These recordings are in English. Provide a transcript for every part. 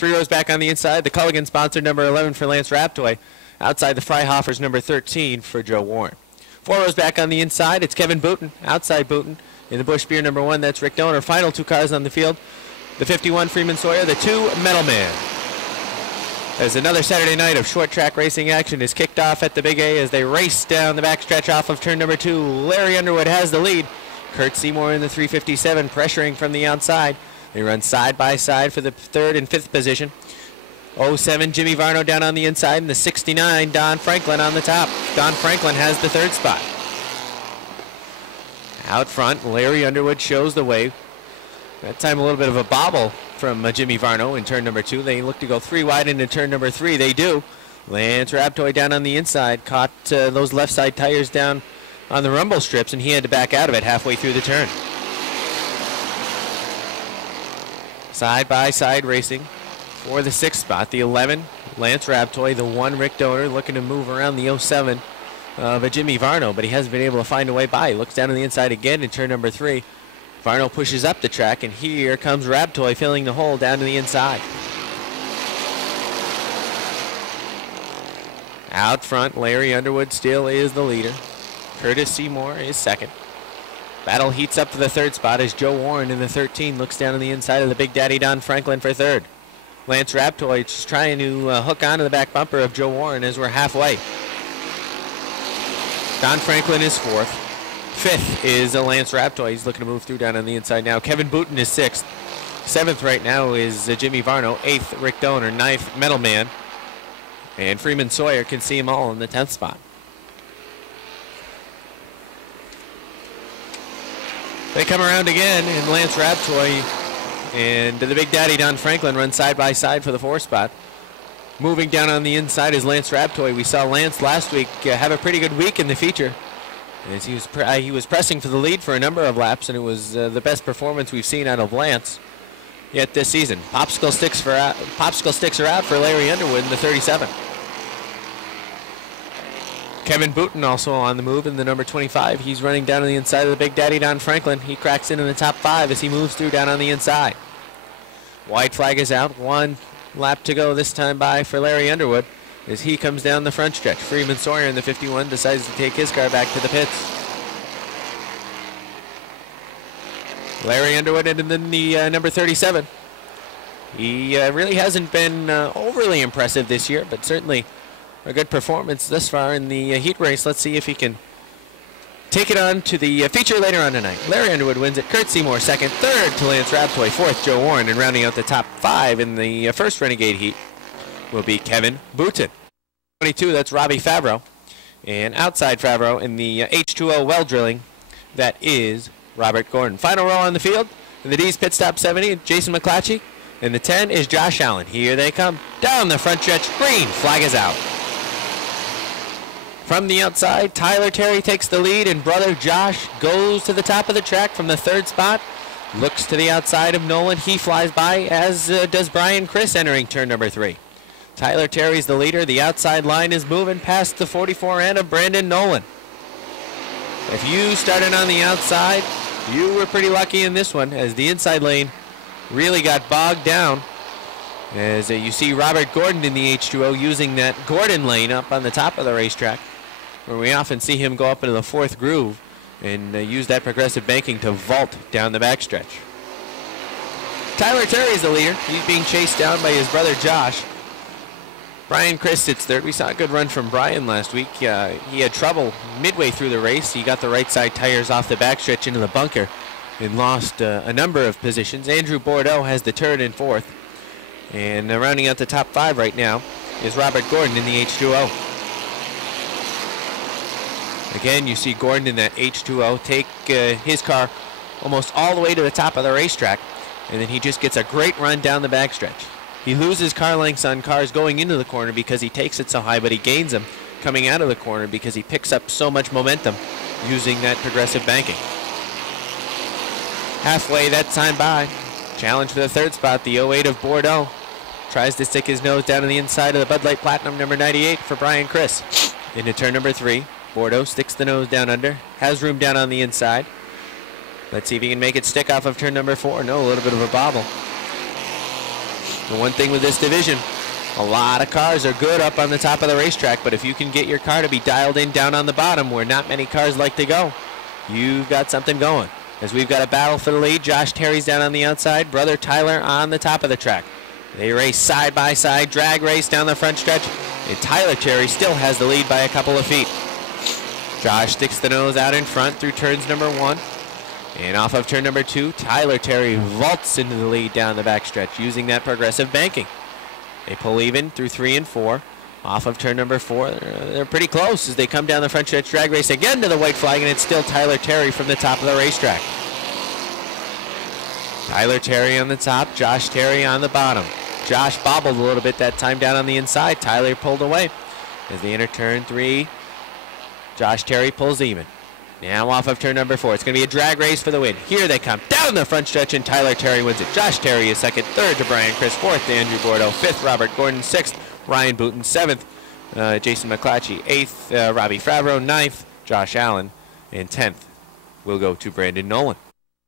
3 rows back on the inside, the Culligan sponsored number 11 for Lance Raptoy. Outside, the Freihoffers number 13 for Joe Warren. 4 rows back on the inside, it's Kevin Booten, outside Booten. In the Busch Beer number 1, that's Rick Donor. Final 2 cars on the field. The 51 Freeman Sawyer, the 2 Metal Man. As another Saturday night of short track racing action is kicked off at the Big A as they race down the backstretch off of turn number 2. Larry Underwood has the lead. Kurt Seymour in the 357 pressuring from the outside. They run side by side for the 3rd and 5th position. 07 Jimmy Varno down on the inside, and the 69 Don Franklin on the top. Don Franklin has the 3rd spot. Out front, Larry Underwood shows the way. That time a little bit of a bobble from Jimmy Varno in turn number 2. They look to go 3 wide into turn number 3. They do. Lance Raptoy down on the inside caught those left side tires down on the rumble strips, and he had to back out of it halfway through the turn. Side by side racing for the 6th spot. The 11 Lance Raptoy, the 1 Rick Donor looking to move around the 07 of Jimmy Varno, but he hasn't been able to find a way by. He looks down on the inside again in turn number 3. Varno pushes up the track, and here comes Raptoy filling the hole down to the inside. Out front, Larry Underwood still is the leader. Curtis Seymour is 2nd. Battle heats up to the 3rd spot as Joe Warren in the 13 looks down on the inside of the Big Daddy Don Franklin for 3rd. Lance Raptoy just trying to hook onto the back bumper of Joe Warren as we're halfway. Don Franklin is 4th. 5th is Lance Raptoy. He's looking to move through down on the inside now. Kevin Booten is 6th. 7th right now is Jimmy Varno. 8th, Rick Donor. 9th, Metal Man. And Freeman Sawyer can see them all in the 10th spot. They come around again, and Lance Raptoy and the Big Daddy Don Franklin run side by side for the 4th spot. Moving down on the inside is Lance Raptoy. We saw Lance last week have a pretty good week in the feature, as he was pressing for the lead for a number of laps, and it was the best performance we've seen out of Lance yet this season. Popsicle sticks are out for Larry Underwood in the 37. Kevin Booten also on the move in the number 25. He's running down on the inside of the Big Daddy Don Franklin. He cracks in the top 5 as he moves through down on the inside. White flag is out. 1 lap to go this time by for Larry Underwood as he comes down the front stretch. Freeman Sawyer in the 51 decides to take his car back to the pits. Larry Underwood in the number 37. He really hasn't been overly impressive this year, but certainly a good performance thus far in the heat race. Let's see if he can take it on to the feature later on tonight. Larry Underwood wins it. Kurt Seymour 2nd. 3rd to Lance Raptoy. 4th, Joe Warren. And rounding out the top 5 in the first Renegade heat will be Kevin Booten. 22, that's Robbie Favreau. And outside Favreau in the H2O well drilling, that is Robert Gordon. Final row on the field. In the D's pit stop 70, Jason McClatchy. And the 10 is Josh Allen. Here they come. Down the front stretch. Green flag is out. From the outside, Tyler Terry takes the lead, and brother Josh goes to the top of the track from the 3rd spot. Looks to the outside of Nolan. He flies by, as does Brian Chris entering turn number 3. Tyler Terry's the leader. The outside line is moving past the 44 and of Brandon Nolan. If you started on the outside, you were pretty lucky in this one, as the inside lane really got bogged down. As you see Robert Gordon in the H2O using that Gordon lane up on the top of the racetrack, where we often see him go up into the 4th groove and use that progressive banking to vault down the backstretch. Tyler Terry is the leader. He's being chased down by his brother Josh. Brian Chris sits 3rd. We saw a good run from Brian last week. He had trouble midway through the race. He got the right side tires off the backstretch into the bunker and lost a number of positions. Andrew Bordeaux has the turn in 4th. And rounding out the top 5 right now is Robert Gordon in the H2O. Again, you see Gordon in that H2O take his car almost all the way to the top of the racetrack, and then he just gets a great run down the backstretch. He loses car lengths on cars going into the corner because he takes it so high, but he gains them coming out of the corner because he picks up so much momentum using that progressive banking. Halfway that time by. Challenge for the 3rd spot, the 08 of Bordeaux. Tries to stick his nose down on the inside of the Bud Light Platinum number 98 for Brian Chris. Into turn number 3. Bordeaux sticks the nose down under, has room down on the inside. Let's see if he can make it stick off of turn number 4. No, a little bit of a bobble. The one thing with this division, a lot of cars are good up on the top of the racetrack, but if you can get your car to be dialed in down on the bottom where not many cars like to go, you've got something going. As we've got a battle for the lead, Josh Terry's down on the outside, brother Tyler on the top of the track. They race side by side, drag race down the front stretch, and Tyler Terry still has the lead by a couple of feet. Josh sticks the nose out in front through turns number 1. And off of turn number 2, Tyler Terry vaults into the lead down the backstretch using that progressive banking. They pull even through 3 and 4. Off of turn number 4, they're pretty close as they come down the front stretch drag race again to the white flag, and it's still Tyler Terry from the top of the racetrack. Tyler Terry on the top, Josh Terry on the bottom. Josh bobbled a little bit that time down on the inside. Tyler pulled away. As they enter turn 3, Josh Terry pulls even. Now off of turn number 4. It's going to be a drag race for the win. Here they come down the front stretch, and Tyler Terry wins it. Josh Terry is second, third to Brian Chris, fourth to Andrew Bordeaux, fifth Robert Gordon, sixth Ryan Booton, seventh Jason McClatchy, eighth Robbie Favreau, ninth Josh Allen, and 10th will go to Brandon Nolan.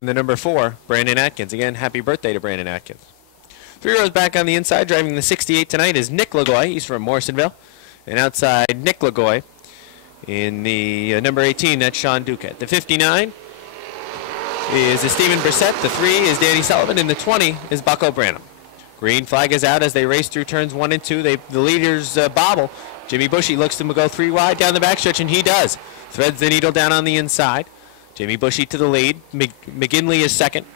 And the number 4, Brandon Atkins. Again, happy birthday to Brandon Atkins. 3 rows back on the inside, driving the 68 tonight is Nick Lagoy. He's from Morrisonville. And outside Nick Lagoy in the number 18, that's Sean Duquette. The 59 is Steven Brissett. The 3 is Danny Sullivan. And the 20 is Bucko Branham. Green flag is out as they race through turns 1 and 2. The leaders bobble. Jimmy Bushy looks to go 3 wide down the backstretch, and he does. Threads the needle down on the inside. Jimmy Bushy to the lead. McGinley is second.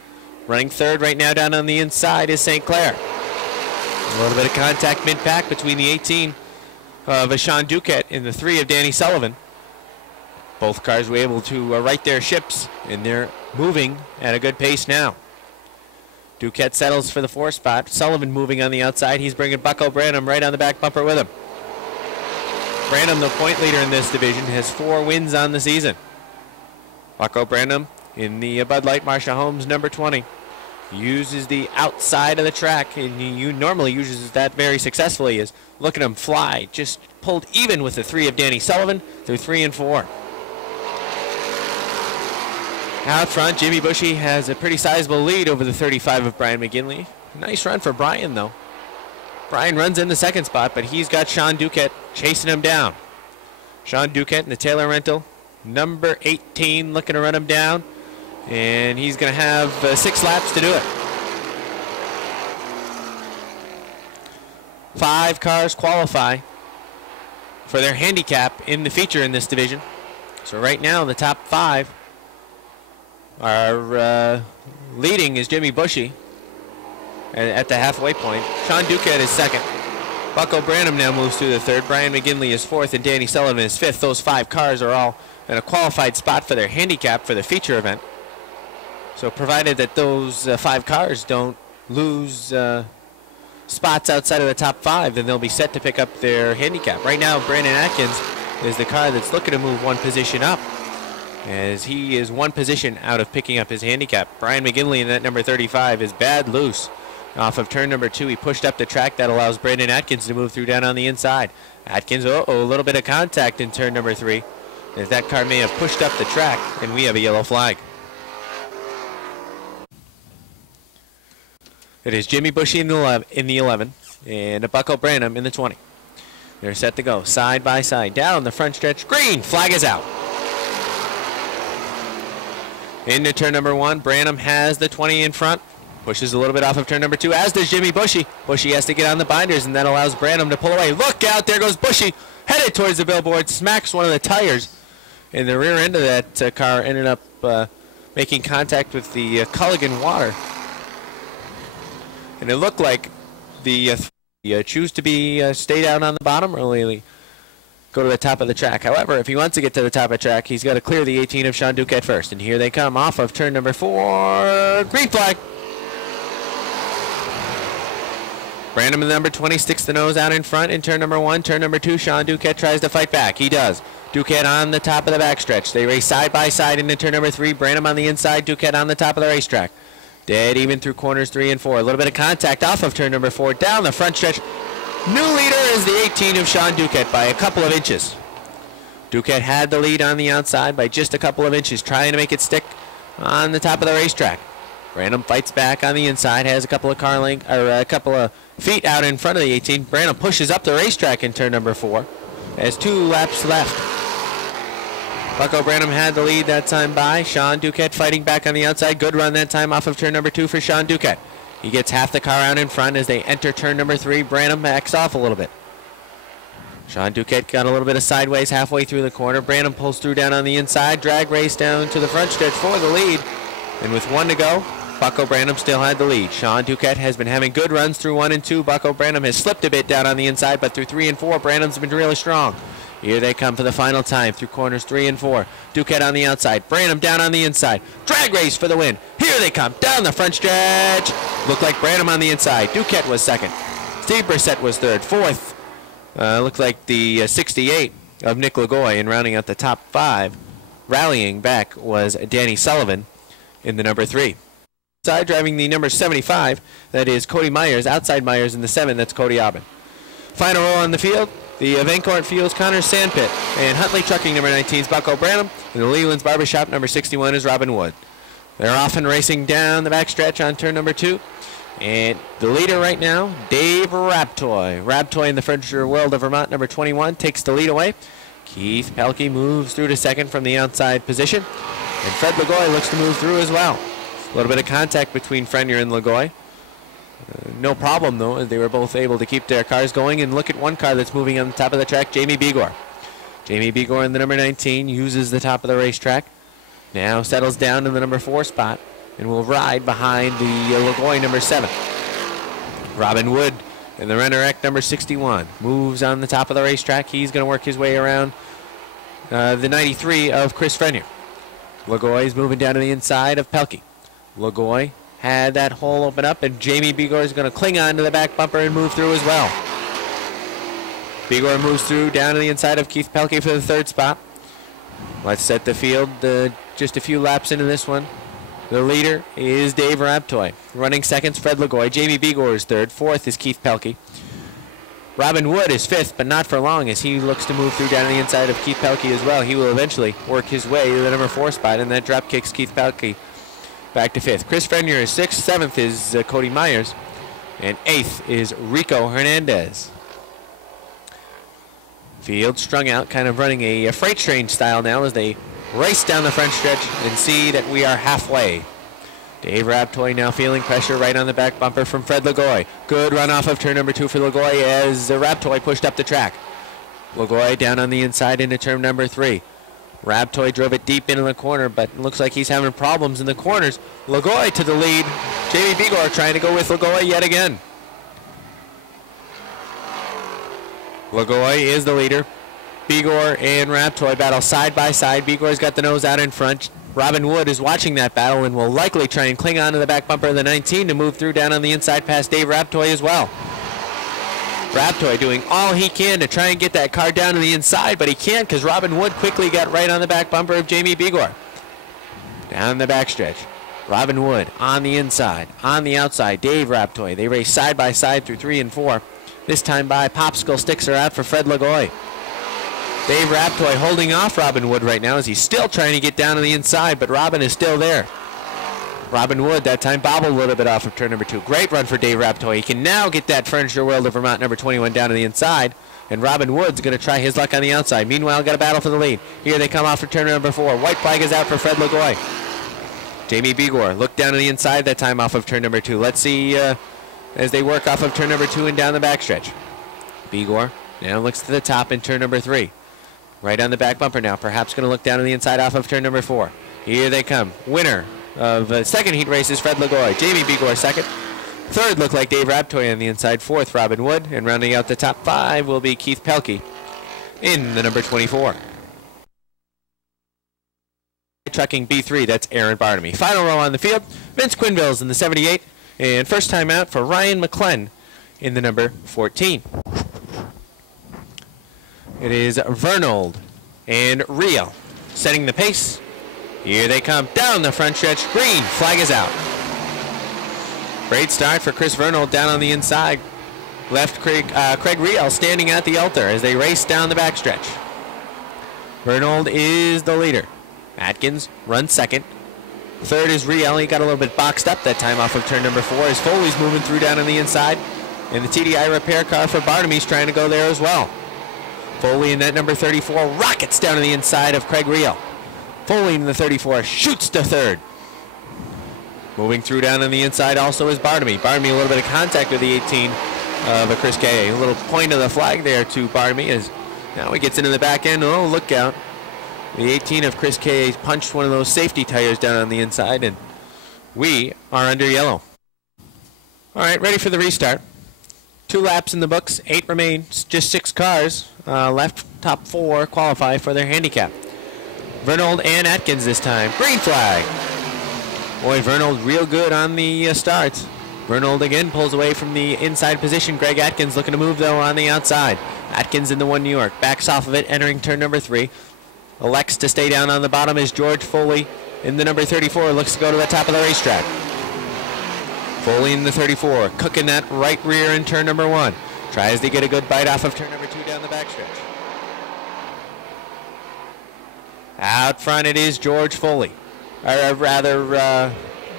Running third right now down on the inside is St. Clair. A little bit of contact mid-pack between the 18 of Sean Duquette and the 3 of Danny Sullivan. Both cars were able to right their ships, and they're moving at a good pace now. Duquette settles for the 4 spot. Sullivan moving on the outside. He's bringing Bucko Branham right on the back bumper with him. Branham, the point leader in this division, has 4 wins on the season. Bucko Branham in the Bud Light Marcia Holmes number 20 uses the outside of the track, and he normally uses that very successfully. Is look at him fly, just pulled even with the 3 of Danny Sullivan through 3 and 4. Out front, Jimmy Bushy has a pretty sizable lead over the 35 of Brian McGinley. Nice run for Brian, though. Brian runs in the 2nd spot, but he's got Sean Duquette chasing him down. Sean Duquette in the Taylor rental, number 18, looking to run him down, and he's going to have 6 laps to do it. 5 cars qualify for their handicap in the feature in this division. So right now, the top 5 are leading is Jimmy Bushy at the halfway point. Sean Duquette is second. Bucko Branham now moves to the 3rd. Brian McGinley is 4th, and Danny Sullivan is 5th. Those 5 cars are all in a qualified spot for their handicap for the feature event. So provided that those 5 cars don't lose spots outside of the top 5, then they'll be set to pick up their handicap. Right now, Brandon Atkins is the car that's looking to move 1 position up, as he is 1 position out of picking up his handicap. Brian McGinley in that number 35 is bad loose. Off of turn number 2, he pushed up the track. That allows Brandon Atkins to move through down on the inside. Atkins, a little bit of contact in turn number 3, as that car may have pushed up the track, and we have a yellow flag. It is Jimmy Bushy in the 11 and a Bucko Branham in the 20. They're set to go side by side down the front stretch. Green flag is out. Into turn number 1, Branham has the 20 in front. Pushes a little bit off of turn number 2, as does Jimmy Bushy. Bushy has to get on the binders, and that allows Branham to pull away. Look out, there goes Bushy, headed towards the billboard, smacks one of the tires. And the rear end of that car ended up making contact with the Culligan water. And it looked like the choose to be stay down on the bottom or really go to the top of the track. However, if he wants to get to the top of the track, he's got to clear the 18 of Sean Duquette first. And here they come off of turn number 4. Green flag. Branham in number 20 sticks the nose out in front in turn number 1. Turn number 2, Sean Duquette tries to fight back. He does. Duquette on the top of the backstretch. They race side by side into turn number 3. Branham on the inside, Duquette on the top of the racetrack. Dead even through corners 3 and 4. A little bit of contact off of turn number 4 down the front stretch. New leader is the 18 of Sean Duquette by a couple of inches. Duquette had the lead on the outside by just a couple of inches, trying to make it stick on the top of the racetrack. Branham fights back on the inside, has a couple of feet out in front of the 18. Branham pushes up the racetrack in turn number 4. Has 2 laps left. Bucko Branham had the lead that time by Sean Duquette fighting back on the outside. Good run that time off of turn number 2 for Sean Duquette. He gets half the car out in front as they enter turn number 3. Branham backs off a little bit. Sean Duquette got a little bit of sideways halfway through the corner. Branham pulls through down on the inside. Drag race down to the front stretch for the lead. And with 1 to go, Bucko Branham still had the lead. Sean Duquette has been having good runs through 1 and 2. Bucko Branham has slipped a bit down on the inside, but through 3 and 4, Branham's been really strong. Here they come for the final time through corners 3 and 4. Duquette on the outside. Branham down on the inside. Drag race for the win. Here they come down the front stretch. Looked like Branham on the inside. Duquette was second. Steve Brissett was third. Fourth, looked like the 68 of Nick Lagoy. And rounding out the top 5, rallying back was Danny Sullivan in the number 3. Side driving the number 75, that is Cody Myers. Outside Myers in the 7, that's Cody Aubin. Final row on the field. The Vancourt Fields, Connor Sandpit, and Huntley Trucking, number 19 is Bucko Branham, and the Leland's Barbershop, number 61 is Robin Wood. They're off and racing down the backstretch on turn number 2, and the leader right now, Dave Raptoy. Raptoy in the Furniture World of Vermont, number 21, takes the lead away. Keith Pelkey moves through to second from the outside position, and Fred Lagoy looks to move through as well. A little bit of contact between Frenier and Lagoy. No problem, though, as they were both able to keep their cars going. And look at one car that's moving on the top of the track, Jamie Begor. Jamie Begor in the number 19 uses the top of the racetrack. Now settles down in the number 4 spot and will ride behind the Lagoy number 7. Robin Wood in the Renner-Eck number 61 moves on the top of the racetrack. He's going to work his way around the 93 of Chris Frenier. Lagoy is moving down to the inside of Pelkey. Lagoy had that hole open up, and Jamie Begor is going to cling on to the back bumper and move through as well. Begor moves through down to the inside of Keith Pelkey for the 3rd spot. Let's set the field just a few laps into this one. The leader is Dave Raptoy. Running seconds, Fred Lagoy. Jamie Begor is 3rd. 4th is Keith Pelkey. Robin Wood is 5th, but not for long as he looks to move through down to the inside of Keith Pelkey as well. He will eventually work his way to the number 4 spot, and that drop kicks Keith Pelkey back to 5th. Chris Frenier is 6th. 7th is Cody Myers. And 8th is Rico Hernandez. Field strung out, kind of running a freight train style now as they race down the front stretch and see that we are halfway. Dave Raptoy now feeling pressure right on the back bumper from Fred Lagoy. Good run off of turn number 2 for Lagoy as Raptoy pushed up the track. Lagoy down on the inside into turn number 3. Raptoy drove it deep into the corner, but it looks like he's having problems in the corners. Lagoy to the lead. Jamie Begor trying to go with Lagoy yet again. Lagoy is the leader. Begor and Raptoy battle side by side. Begor's got the nose out in front. Robin Wood is watching that battle and will likely try and cling on to the back bumper of the 19 to move through down on the inside past Dave Raptoy as well. Raptoy doing all he can to try and get that car down to the inside, but he can't because Robin Wood quickly got right on the back bumper of Jamie Begor. Down the backstretch. Robin Wood on the inside. On the outside, Dave Raptoy. They race side by side through 3 and 4. This time by popsicle sticks are out for Fred Lagoy. Dave Raptoy holding off Robin Wood right now as he's still trying to get down to the inside, but Robin is still there. Robin Wood that time bobbled a little bit off of turn number 2. Great run for Dave Raptoy. He can now get that Furniture World of Vermont number 21 down to the inside, and Robin Wood's going to try his luck on the outside. Meanwhile, got a battle for the lead. Here they come off for turn number 4. White flag is out for Fred Lagoy. Jamie Begor looked down to the inside that time off of turn number 2. Let's see as they work off of turn number 2 and down the backstretch. Begor now looks to the top in turn number 3. Right on the back bumper now. Perhaps going to look down to the inside off of turn number 4. Here they come. Winner of second heat race is Fred Lagoy. Jamie Begor 2nd. 3rd looked like Dave Raptoy on the inside. 4th, Robin Wood. And rounding out the top 5 will be Keith Pelkey in the number 24. Trucking B3, that's Aaron Barnamy. Final row on the field. Vince Quinville's in the 78. And first time out for Ryan McClenn in the number 14. It is Vernold and Rio setting the pace. Here they come down the front stretch. Green flag is out. Great start for Chris Vernold down on the inside. Left Craig Riel standing at the altar as they race down the backstretch. Vernold is the leader. Atkins runs second. Third is Riel. He got a little bit boxed up that time off of turn number 4 as Foley's moving through down on the inside. And the TDI repair car for Bartamy's trying to go there as well. Foley in that number 34 rockets down on the inside of Craig Riel. Foley in the 34 shoots to third. Moving through down on the inside also is Bartamy. Bartamy a little bit of contact with the 18 of Chris K. A little point of the flag there to Bartamy as now he gets into the back end. Oh, look out. The 18 of Chris K. punched one of those safety tires down on the inside, and we are under yellow. All right, ready for the restart. 2 laps in the books, 8 remain, just 6 cars left. Top 4 qualify for their handicap. Vernold and Atkins this time. Green flag. Boy, Vernold real good on the starts. Vernold again pulls away from the inside position. Greg Atkins looking to move, though, on the outside. Atkins in the 1 New York. Backs off of it, entering turn number 3. Elects to stay down on the bottom as George Foley in the number 34 looks to go to the top of the racetrack. Foley in the 34, cooking that right rear in turn number 1. Tries to get a good bite off of turn number 2 down the backstretch. Out front it is George Foley. Or rather,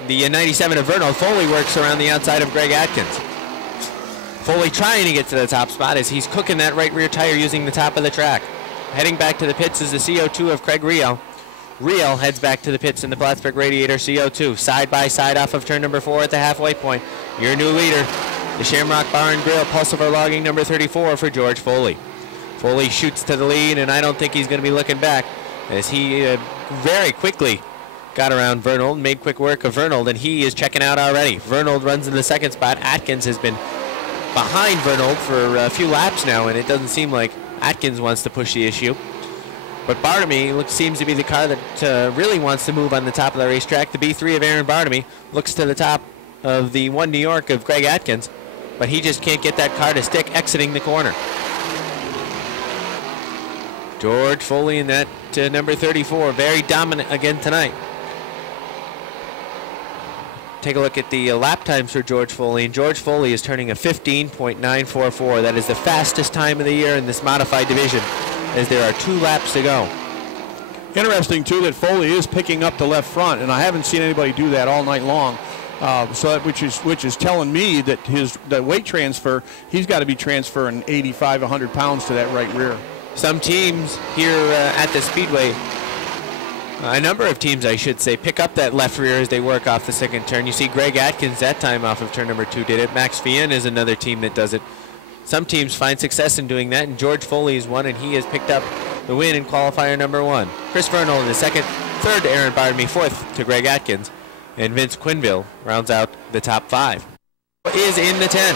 the 97 of Vernold. Foley works around the outside of Greg Atkins. Foley trying to get to the top spot as he's cooking that right rear tire using the top of the track. Heading back to the pits is the CO2 of Craig Riel. Riel heads back to the pits in the Plattsburgh Radiator CO2. Side by side off of turn number 4 at the halfway point. Your new leader, the Shamrock Bar and Grill Pulsivar Logging number 34 for George Foley. Foley shoots to the lead, and I don't think he's going to be looking back as he very quickly got around Vernold, made quick work of Vernold, and he is checking out already. Vernold runs in the second spot. Atkins has been behind Vernold for a few laps now, and it doesn't seem like Atkins wants to push the issue. But Bartamy seems to be the car that really wants to move on the top of the racetrack. The B3 of Aaron Bartamy looks to the top of the 1 New York of Greg Atkins, but he just can't get that car to stick exiting the corner. George Foley in that number 34, very dominant again tonight. Take a look at the lap times for George Foley, and George Foley is turning a 15.944. That is the fastest time of the year in this modified division, as there are 2 laps to go. Interesting, too, that Foley is picking up the left front, and I haven't seen anybody do that all night long. Which is telling me that the weight transfer, he's got to be transferring 85, 100 pounds to that right rear. Some teams here at the Speedway, a number of teams, I should say, pick up that left rear as they work off the second turn. You see Greg Atkins that time off of turn number 2 did it. Max Fien is another team that does it. Some teams find success in doing that, and George Foley is one, and he has picked up the win in qualifier number 1. Chris Vernold in the second, third to Aaron Bartamy, fourth to Greg Atkins, and Vince Quinville rounds out the top 5. Is in the 10.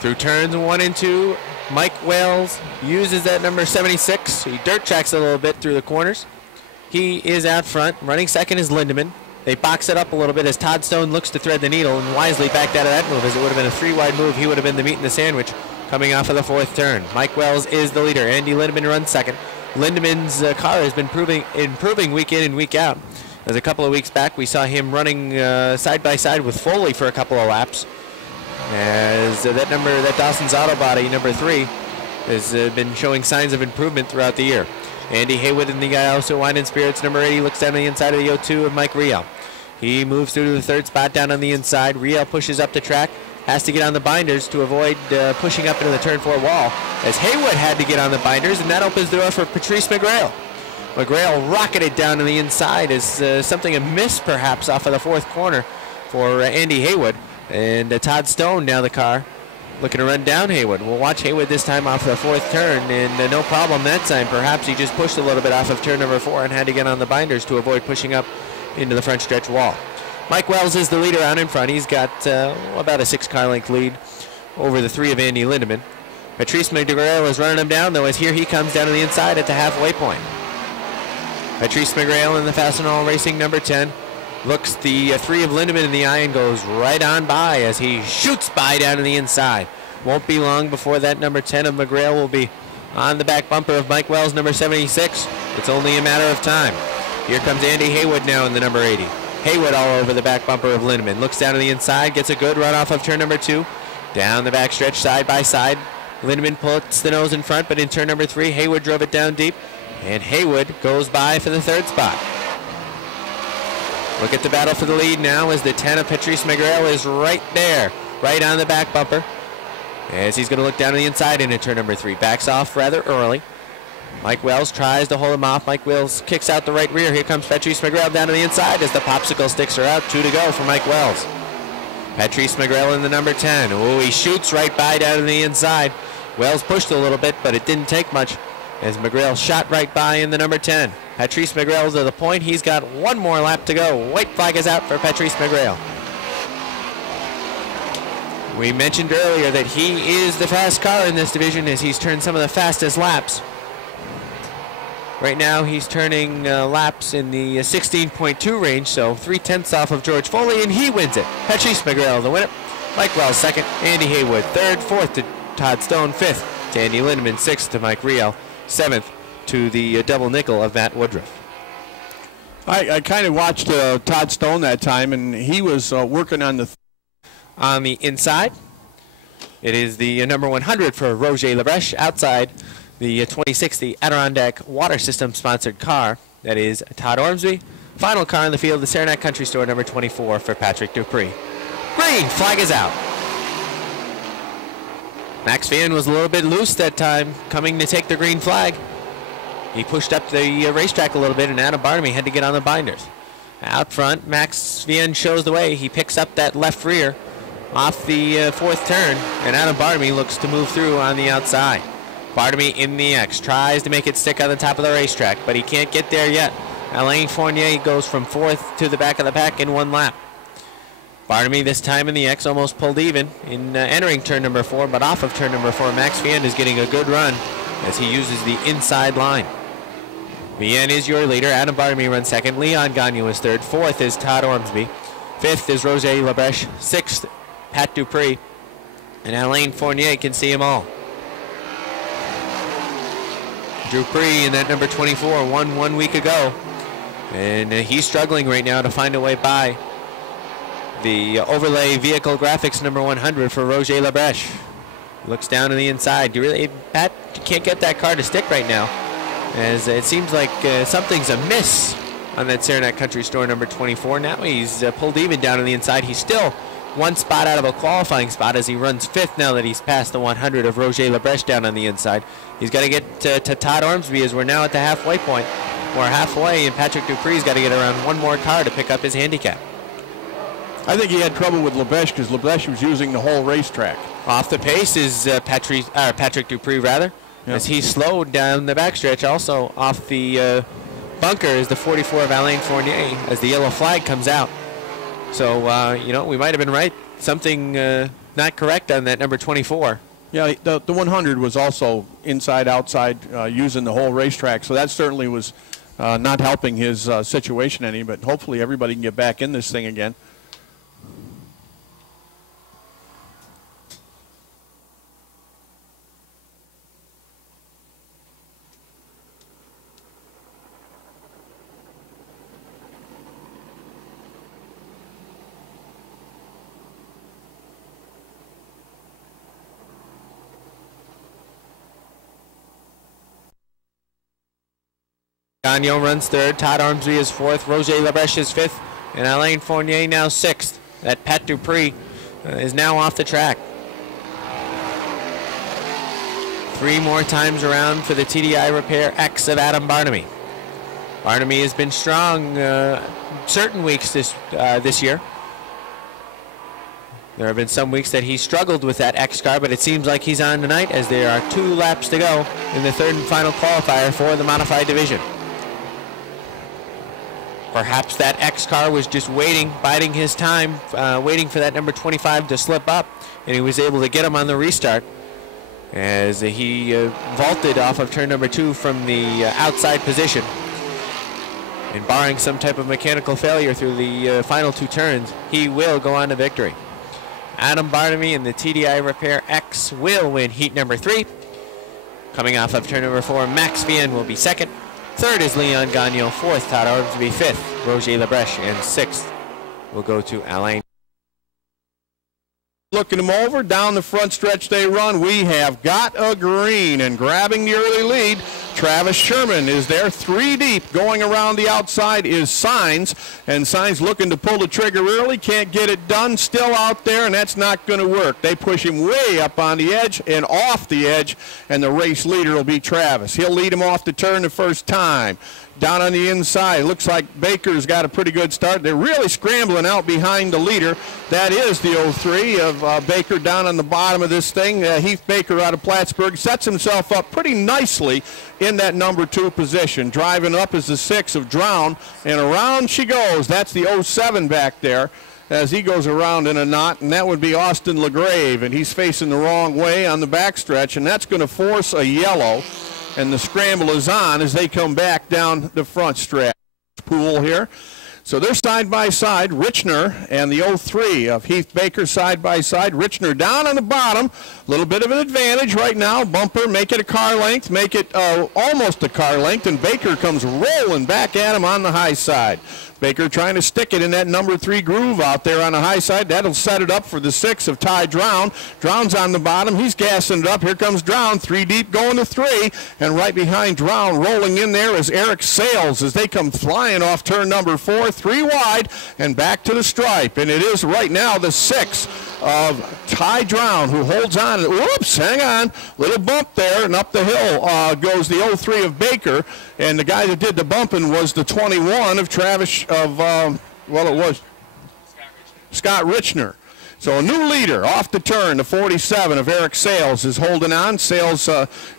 Through turns 1 and 2, Mike Wales uses that number 76. He dirt tracks a little bit through the corners. He is out front. Running second is Lindemann. They box it up a little bit as Todd Stone looks to thread the needle and wisely backed out of that move, as it would have been a 3-wide move. He would have been the meat in the sandwich coming off of the 4th turn. Mike Wells is the leader. Andy Lindemann runs second. Lindemann's car has been improving week in and week out. As a couple of weeks back, we saw him running side by side with Foley for a couple of laps. As that Dawson's Auto Body, number 3, has been showing signs of improvement throughout the year. Andy Haywood in the Gaioso Wine and Spirits, number 80, looks down on the inside of the O2 of Mike Riel. He moves through to the 3rd spot down on the inside. Riel pushes up the track, has to get on the binders to avoid pushing up into the turn 4 wall, as Haywood had to get on the binders, and that opens the door for Patrice McGrail. McGrail rocketed down on the inside as something amiss perhaps off of the 4th corner for Andy Haywood. And Todd Stone now the car looking to run down Haywood. We'll watch Haywood this time off the 4th turn, and no problem that time. Perhaps he just pushed a little bit off of turn number 4 and had to get on the binders to avoid pushing up into the front stretch wall. Mike Wells is the leader out in front. He's got about a 6-car length lead over the 3 of Andy Lindemann. Patrice McGrail is running him down, though, as here he comes down to the inside at the halfway point. Patrice McGrail in the Fastenal Racing number 10. Looks the 3 of Lindemann in the eye and goes right on by as he shoots by down to the inside. Won't be long before that number 10 of McGrail will be on the back bumper of Mike Wells, number 76. It's only a matter of time. Here comes Andy Haywood now in the number 80. Haywood all over the back bumper of Lindemann. Looks down to the inside, gets a good run off of turn number 2. Down the back stretch, side by side. Lindemann puts the nose in front, but in turn number 3, Haywood drove it down deep. And Haywood goes by for the third spot. Look at the battle for the lead now as the 10 of Patrice Miguel is right there, right on the back bumper. As he's going to look down to the inside into turn number 3. Backs off rather early. Mike Wells tries to hold him off. Mike Wells kicks out the right rear. Here comes Patrice Miguel down to the inside as the popsicle sticks are out. 2 to go for Mike Wells. Patrice Miguel in the number 10. Oh, he shoots right by down to the inside. Wells pushed a little bit, but it didn't take much as Miguel shot right by in the number 10. Patrice Miguel to the point. He's got one more lap to go. White flag is out for Patrice Miguel. We mentioned earlier that he is the fast car in this division as he's turned some of the fastest laps. Right now he's turning laps in the 16.2 range, so 3/10 off of George Foley, and he wins it. Patrice Miguel the winner. Mike Wells second. Andy Haywood third. Fourth to Todd Stone. Fifth to Andy Lindemann. Sixth to Mike Riel. Seventh to the double nickel of Matt Woodruff. I kind of watched Todd Stone that time, and he was working on the inside. It is the number 100 for Roger Lebreche. Outside, the 2060 Adirondack Water System sponsored car. That is Todd Ormsby. Final car in the field, the Saranac Country Store, number 24 for Patrick Dupree. Green flag is out. Max Vian was a little bit loose that time, coming to take the green flag. He pushed up the racetrack a little bit, and Adam Barnamy had to get on the binders. Out front, Max Vian shows the way. He picks up that left rear off the fourth turn, and Adam Barnamy looks to move through on the outside. Barnamy in the X, tries to make it stick on the top of the racetrack, but he can't get there yet. Alain Fournier goes from fourth to the back of the pack in one lap. Barnamy this time in the X almost pulled even in entering turn number 4, but off of turn number 4, Max Vian is getting a good run as he uses the inside line. Vian is your leader. Adam Barnamy runs second. Leon Gagnon is third. Fourth is Todd Ormsby. Fifth is Roger Lebreche. Sixth, Pat Dupree. And Alain Fournier can see them all. Dupree in that number 24 won 1 week ago. And he's struggling right now to find a way by the overlay vehicle graphics number 100 for Roger Lebreche. Looks down to the inside. Pat can't get that car to stick right now, as it seems like something's amiss on that Saranac Country Store number 24. Now he's pulled even down to the inside. He's still one spot out of a qualifying spot as he runs fifth now that he's passed the 100 of Roger Lebreche down on the inside. He's got to get to Todd Ormsby as we're now at the halfway point. We're halfway, and Patrick Dupree's got to get around one more car to pick up his handicap. I think he had trouble with Lebreche because Lebreche was using the whole racetrack. Off the pace is Patrick Dupree, rather, as he slowed down the backstretch. Also off the bunker is the 44 of Alain Fournier as the yellow flag comes out. So, we might have been right. Something not correct on that number 24. Yeah, the 100 was also inside, outside, using the whole racetrack. So that certainly was not helping his situation any, but hopefully everybody can get back in this thing again. Gagnon runs third. Todd Ormsby is fourth. Roger Lebreche is fifth. And Alain Fournier now sixth. That Pat Dupree is now off the track. 3 more times around for the TDI Repair X of Adam Barnamy. Barnamy has been strong certain weeks this year. There have been some weeks that he struggled with that X car, but it seems like he's on tonight as there are 2 laps to go in the third and final qualifier for the modified division. Perhaps that X car was just waiting, biding his time, waiting for that number 25 to slip up, and he was able to get him on the restart as he vaulted off of turn number 2 from the outside position. And barring some type of mechanical failure through the final 2 turns, he will go on to victory. Adam Barnamy and the TDI Repair X will win heat number 3. Coming off of turn number 4, Max Vian will be second. Third is Leon Gagnon. Fourth, Todd Ormsby. Fifth, Roger Lebreche. And sixth will go to Alain. Looking them over, down the front stretch they run. We have got a green, and grabbing the early lead, Travis Sherman is there, 3 deep. Going around the outside is Signs, and Signs looking to pull the trigger early, can't get it done, still out there, and that's not going to work. They push him way up on the edge and off the edge, and the race leader will be Travis. He'll lead him off the turn the first time. Down on the inside, looks like Baker's got a pretty good start. They're really scrambling out behind the leader. That is the 03 of Baker down on the bottom of this thing. Heath Baker out of Plattsburgh sets himself up pretty nicely in that number 2 position. Driving up is the 6 of Drown, and around she goes. That's the 07 back there as he goes around in a knot, and that would be Austin LaGrave, and he's facing the wrong way on the backstretch, and that's going to force a yellow. And the scramble is on as they come back down the front stretch. Pool here. So they're side by side. Richner and the 03 of Heath Baker side by side. Richner down on the bottom. A little bit of an advantage right now. Bumper, make it a car length, make it almost a car length, and Baker comes rolling back at him on the high side. Baker trying to stick it in that number 3 groove out there on the high side. That'll set it up for the 6 of Ty Drown. Drown's on the bottom. He's gassing it up. Here comes Drown. 3 deep going to 3. And right behind Drown rolling in there is Eric Sales as they come flying off turn number 4. 3 wide and back to the stripe. And it is right now the 6 of Ty Drown who holds on. Whoops, hang on. Little bump there, and up the hill goes the 03 of Baker. And the guy that did the bumping was the 21 of Travis, Scott Richner. So a new leader off the turn, the 47 of Eric Sales is holding on. Sales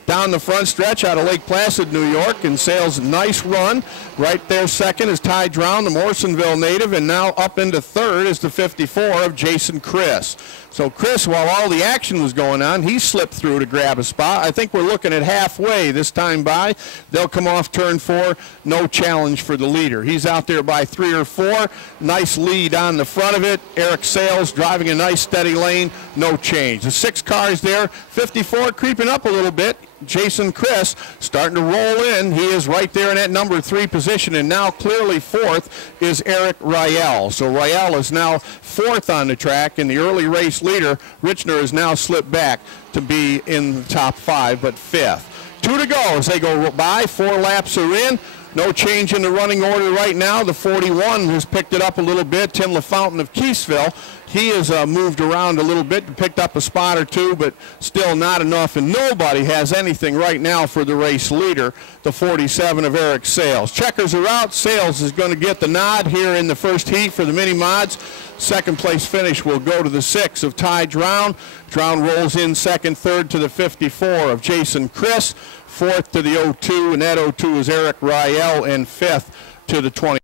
down the front stretch out of Lake Placid, New York, and Sales nice run. Right there second is Ty Drown, the Morrisonville native, and now up into third is the 54 of Jason Chris. So Chris, while all the action was going on, he slipped through to grab a spot. I think we're looking at halfway this time by. They'll come off turn 4. No challenge for the leader. He's out there by 3 or 4. Nice lead on the front of it. Eric Sales driving a nice steady lane. No change. The 6 cars there. 54 creeping up a little bit. Jason Chris starting to roll in. He is right there in that number 3 position, and now clearly 4th is Eric Rael. So Rael is now 4th on the track, and the early race leader, Richner, is now slipped back to be in the top 5, but 5th. 2 to go as they go by. 4 laps are in. No change in the running order right now. The 41 has picked it up a little bit. Tim LaFountain of Keeseville. He has moved around a little bit and picked up a spot or 2, but still not enough. And nobody has anything right now for the race leader, the 47 of Eric Sales. Checkers are out. Sales is going to get the nod here in the first heat for the mini mods. Second place finish will go to the 6 of Ty Drown. Drown rolls in second, third to the 54 of Jason Chris. 4th to the 02, and that 02 is Eric Rael, and 5th to the 20.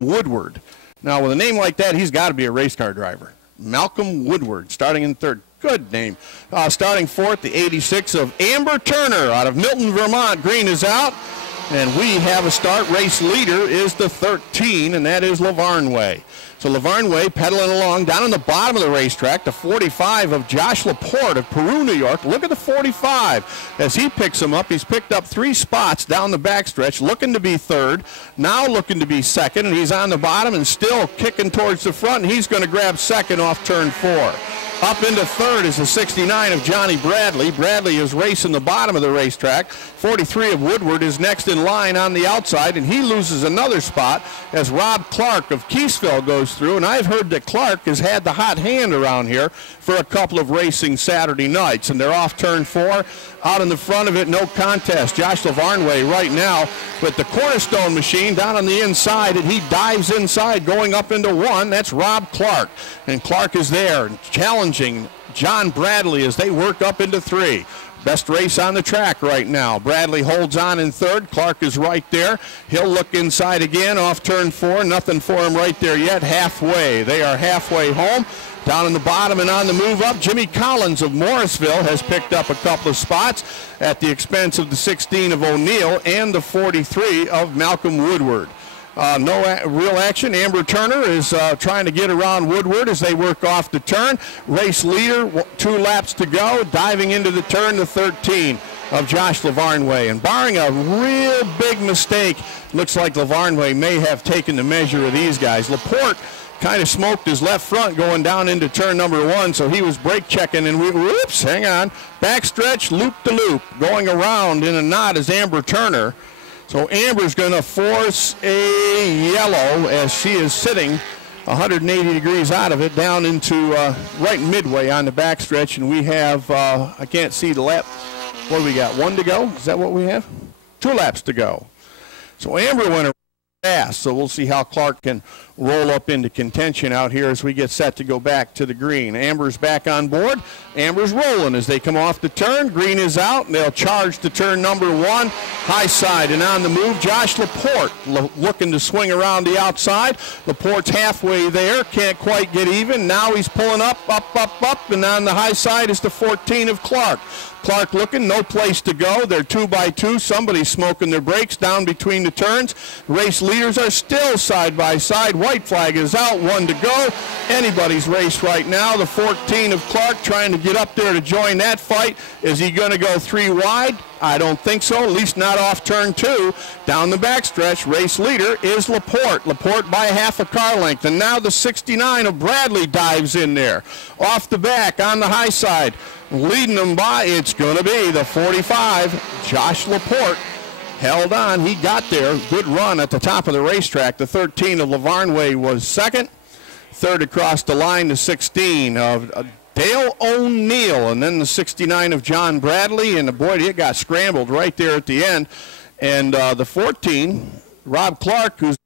Woodward. Now, with a name like that, he's got to be a race car driver. Malcolm Woodward, starting in 3rd. Good name. Starting 4th, the 86 of Amber Turner out of Milton, Vermont. Green is out, and we have a start. Race leader is the 13, and that is Lavarnway. So Lavarnway pedaling along down on the bottom of the racetrack, the 45 of Josh Laporte of Peru, New York. Look at the 45 as he picks him up. He's picked up 3 spots down the backstretch, looking to be 3rd, now looking to be 2nd, and he's on the bottom and still kicking towards the front, and he's going to grab 2nd off turn 4. Up into 3rd is the 69 of Johnny Bradley. Bradley is racing the bottom of the racetrack. 43 of Woodward is next in line on the outside, and he loses another spot as Rob Clark of Keeseville goes through. And I've heard that Clark has had the hot hand around here for a couple of racing Saturday nights. And they're off turn 4. Out in the front of it, no contest. Josh Lavarnway right now with the Cornerstone machine down on the inside, and he dives inside going up into 1. That's Rob Clark. And Clark is there challenging John Bradley as they work up into 3. Best race on the track right now. Bradley holds on in 3rd. Clark is right there. He'll look inside again off turn 4. Nothing for him right there yet. Halfway. They are halfway home. Down in the bottom and on the move up, Jimmy Collins of Morrisville has picked up a couple of spots at the expense of the 16 of O'Neill and the 43 of Malcolm Woodward. No real action. Amber Turner is trying to get around Woodward as they work off the turn. Race leader, 2 laps to go. Diving into the turn, the 13 of Josh Lavarnway. And barring a real big mistake, looks like Lavarnway may have taken the measure of these guys. Laporte kind of smoked his left front going down into turn number 1, so he was brake checking, and whoops, hang on, backstretch, loop-to-loop, going around in a knot is Amber Turner. So Amber's going to force a yellow as she is sitting 180 degrees out of it down into right midway on the backstretch, and we have, I can't see the lap. What do we got, 1 to go? Is that what we have? 2 laps to go. So Amber went fast, so we'll see how Clark can roll up into contention out here as we get set to go back to the green. Amber's back on board. Amber's rolling as they come off the turn. Green is out, and they'll charge to turn number 1, high side, and on the move, Josh Laporte looking to swing around the outside. Laporte's halfway there, can't quite get even. Now he's pulling up, and on the high side is the 14 of Clark. Clark looking, no place to go. They're 2 by 2. Somebody's smoking their brakes down between the turns. Race leaders are still side by side. White flag is out, 1 to go. Anybody's race right now. The 14 of Clark trying to get up there to join that fight. Is he going to go 3 wide? I don't think so, at least not off turn 2. Down the backstretch, race leader is Laporte. Laporte by half a car length. And now the 69 of Bradley dives in there. Off the back on the high side. Leading them by, it's going to be the 45, Josh Laporte. Held on, he got there. Good run at the top of the racetrack. The 13 of Lavarnway was second. Third across the line, the 16 of Dale O'Neill, and then the 69 of John Bradley, and boy, it got scrambled right there at the end. And the 14, Rob Clark, who's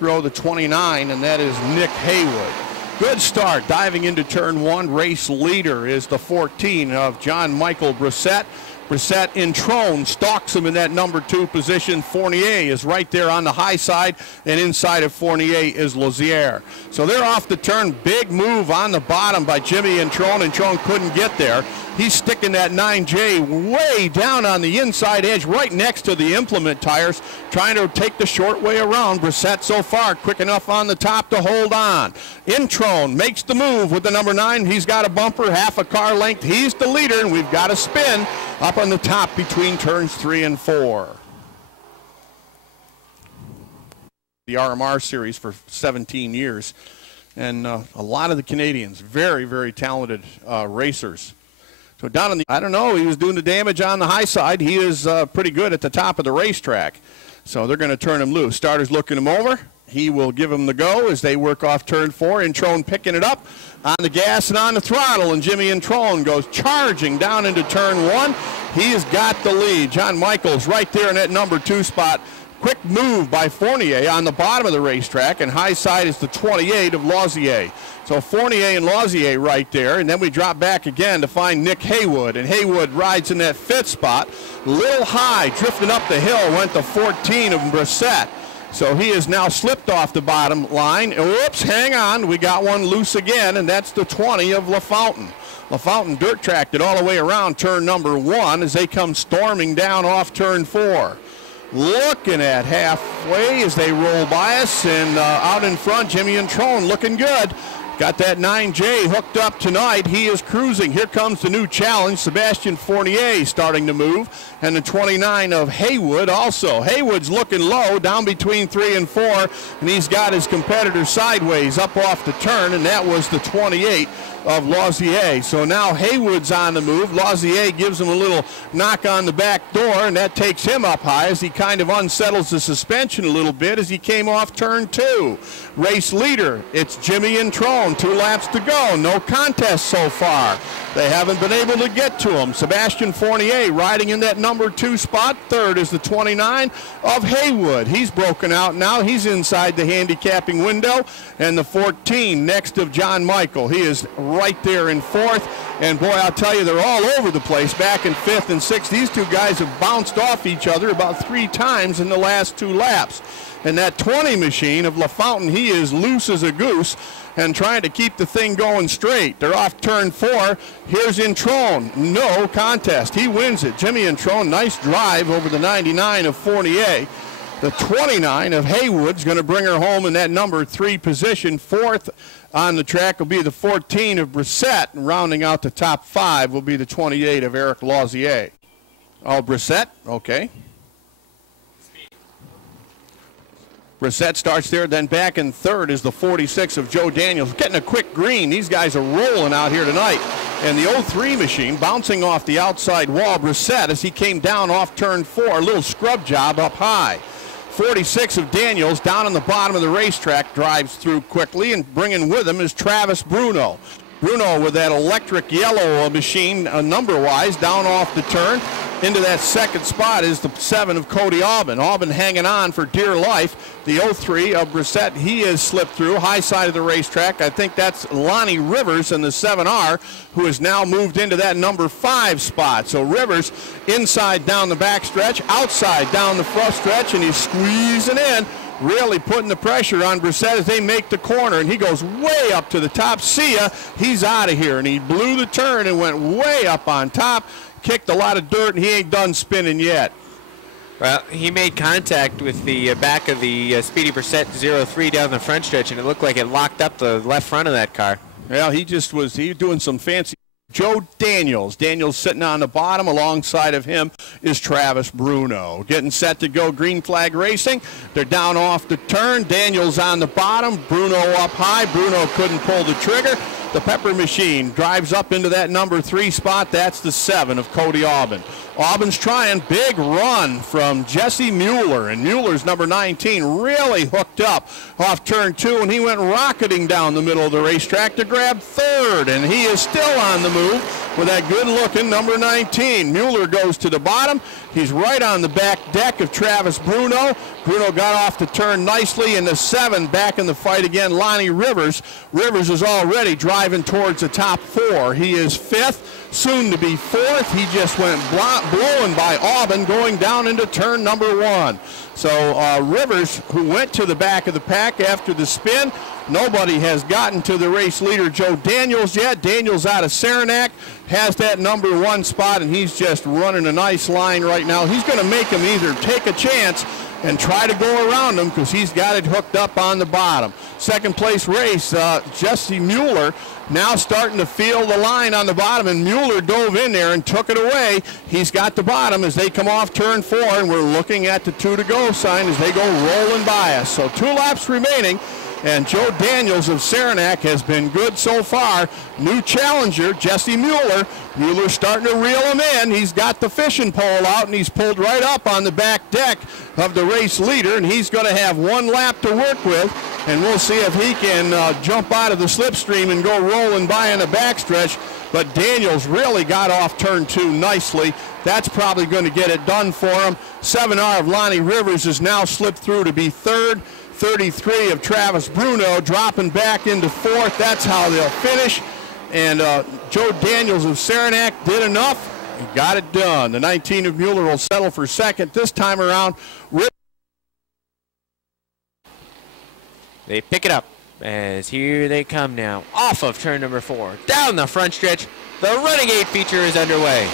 row the 29, and that is Nick Haywood. Good start, diving into turn 1. Race leader is the 14 of John Michael Brissett. Brissett in Trone stalks him in that number 2 position. Fournier is right there on the high side, and inside of Fournier is Lazier. So they're off the turn. Big move on the bottom by Jimmy and Trone couldn't get there. He's sticking that 9J way down on the inside edge, right next to the implement tires, trying to take the short way around. Brissett so far quick enough on the top to hold on. Introne makes the move with the number 9. He's got a bumper, half a car length. He's the leader, and we've got a spin up on the top between turns 3 and 4. The RMR series for 17 years, and a lot of the Canadians, very, very talented racers. So down on the, I don't know, he was doing the damage on the high side. He is pretty good at the top of the racetrack. So they're going to turn him loose. Starter's looking him over. He will give him the go as they work off turn 4. Introne picking it up on the gas and on the throttle. And Jimmy Introne goes charging down into turn 1. He has got the lead. John Michaels right there in that number 2 spot. Quick move by Fournier on the bottom of the racetrack, and high side is the 28 of Lazier. So Fournier and Lazier right there, and then we drop back again to find Nick Haywood, and Haywood rides in that 5th spot. Little high, drifting up the hill, went the 14 of Brissett. So he has now slipped off the bottom line. Whoops, hang on, we got one loose again, and that's the 20 of LaFountain. LaFountain dirt tracked it all the way around turn number 1 as they come storming down off turn 4. Looking at halfway as they roll by us, and out in front, Jimmy and Trone looking good. Got that 9J hooked up tonight. He is cruising. Here comes the new challenge. Sebastian Fournier starting to move, and the 29 of Haywood also. Haywood's looking low, down between 3 and 4, and he's got his competitor sideways up off the turn, and that was the 28 of Lazier. So now Haywood's on the move. Lazier gives him a little knock on the back door, and that takes him up high as he kind of unsettles the suspension a little bit as he came off turn 2. Race leader, it's Jimmy and Trone. 2 laps to go. No contest so far. They haven't been able to get to him. Sebastian Fournier riding in that number 2 spot. Third is the 29 of Haywood. He's broken out now. He's inside the handicapping window. And the 14 next of John Michael. He is right there in 4th. And boy, I'll tell you, they're all over the place back in 5th and 6th. These 2 guys have bounced off each other about 3 times in the last 2 laps. And that 20 machine of LaFountain, he is loose as a goose and trying to keep the thing going straight. They're off turn 4. Here's Introne. No contest. He wins it. Jimmy Introne, nice drive over the 99 of Fournier. The 29 of Haywood's going to bring her home in that number 3 position. 4th on the track will be the 14 of Brissett, and rounding out the top 5 will be the 28 of Eric Lazier. Oh, Brissett? Okay. Brissett starts there, then back in third is the 46 of Joe Daniels. Getting a quick green. These guys are rolling out here tonight. And the 03 machine bouncing off the outside wall. Brissett, as he came down off turn 4, a little scrub job up high. 46 of Daniels down on the bottom of the racetrack drives through quickly, and bringing with him is Travis Bruno. Bruno with that electric yellow machine number-wise down off the turn. Into that second spot is the 7 of Cody Aubin. Aubin hanging on for dear life. The 03 of Brissett, he has slipped through high side of the racetrack. I think that's Lonnie Rivers in the 7R, who has now moved into that number 5 spot. So Rivers inside down the back stretch, outside down the front stretch, and he's squeezing in, really putting the pressure on Brissett as they make the corner, and he goes way up to the top. See ya, he's out of here, and he blew the turn and went way up on top. Kicked a lot of dirt, and he ain't done spinning yet. Well, he made contact with the back of the Speedy Brissett 03 down the front stretch, and it looked like it locked up the left front of that car. Well, he was doing some fancy. Joe Daniels. Daniels sitting on the bottom. Alongside of him is Travis Bruno. Getting set to go green flag racing. They're down off the turn. Daniels on the bottom. Bruno up high. Bruno couldn't pull the trigger. The Pepper machine drives up into that number 3 spot. That's the 7 of Cody Aubin. Aubin's trying. Big run from Jesse Mueller. And Mueller's number 19 really hooked up off turn 2, and he went rocketing down the middle of the racetrack to grab third. And he is still on the move with that good-looking number 19. Mueller goes to the bottom. He's right on the back deck of Travis Bruno. Bruno got off the turn nicely, and the 7 back in the fight again, Lonnie Rivers. Rivers is already driving towards the top 4. He is 5th, soon to be 4th. He just went blowing by Aubin going down into turn number 1. So Rivers, who went to the back of the pack after the spin, nobody has gotten to the race leader Joe Daniels yet. Daniels out of Saranac has that number 1 spot, and he's just running a nice line right now. He's going to make him either take a chance and try to go around him, because he's got it hooked up on the bottom. Second place race, Jesse Mueller now starting to feel the line on the bottom, and Mueller dove in there and took it away. He's got the bottom as they come off turn 4, and we're looking at the 2 to go sign as they go rolling by us. So 2 laps remaining, and Joe Daniels of Saranac has been good so far. New challenger, Jesse Mueller. Mueller's starting to reel him in. He's got the fishing pole out, and he's pulled right up on the back deck of the race leader, and he's going to have 1 lap to work with, and we'll see if he can jump out of the slipstream and go rolling by in the backstretch. But Daniels really got off turn 2 nicely. That's probably going to get it done for him. 7R of Lonnie Rivers has now slipped through to be 3rd. 33 of Travis Bruno dropping back into 4th. That's how they'll finish. And Joe Daniels of Saranac did enough. He got it done. The 19 of Mueller will settle for 2nd. This time around, they pick it up as here they come now. Off of turn number 4. Down the front stretch. The Renegade feature is underway.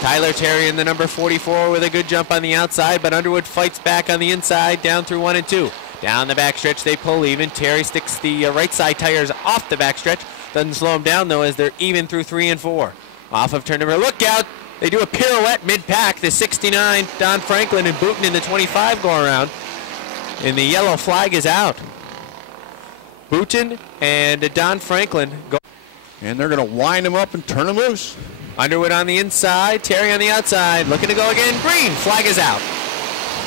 Tyler Terry in the number 44 with a good jump on the outside, but Underwood fights back on the inside down through 1 and 2. Down the backstretch, they pull even. Terry sticks the right side tires off the backstretch. Doesn't slow them down, though, as they're even through 3 and 4. Off of turn number, look out. They do a pirouette mid-pack. The 69, Don Franklin, and Booten in the 25 go around. And the yellow flag is out. Booten and Don Franklin go. And they're going to wind him up and turn him loose. Underwood on the inside, Terry on the outside, looking to go again. Green flag is out.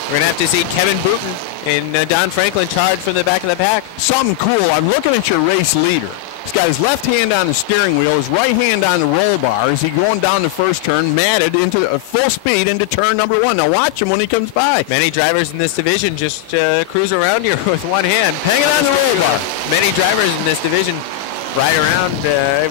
We're going to have to see Kevin Booten and Don Franklin charge from the back of the pack. Something cool. I'm looking at your race leader. He's got his left hand on the steering wheel, his right hand on the roll bar. Is he going down the first turn, matted into full speed into turn number 1? Now watch him when he comes by. Many drivers in this division just cruise around here with one hand. Hanging on the roll bar. Many drivers in this division ride around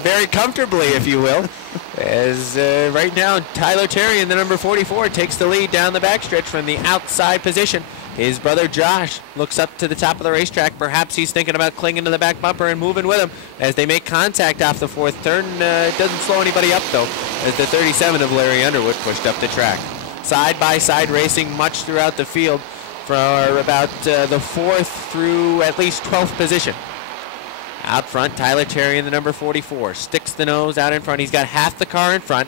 very comfortably, if you will. As right now, Tyler Terry in the number 44 takes the lead down the backstretch from the outside position. His brother Josh looks up to the top of the racetrack. Perhaps he's thinking about clinging to the back bumper and moving with him as they make contact off the 4th turn. Doesn't slow anybody up, though, as the 37 of Larry Underwood pushed up the track. Side-by-side racing much throughout the field for about the 4th through at least 12th position. Out front, Tyler Terry in the number 44. Sticks the nose out in front. He's got half the car in front.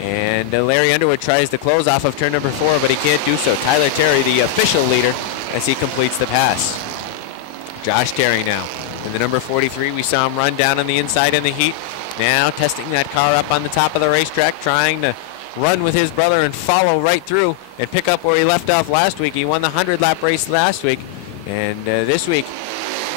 And Larry Underwood tries to close off of turn number 4, but he can't do so. Tyler Terry, the official leader, as he completes the pass. Josh Terry now. In the number 43, we saw him run down on the inside in the heat. Now testing that car up on the top of the racetrack, trying to run with his brother and follow right through and pick up where he left off last week. He won the 100-lap race last week, and this week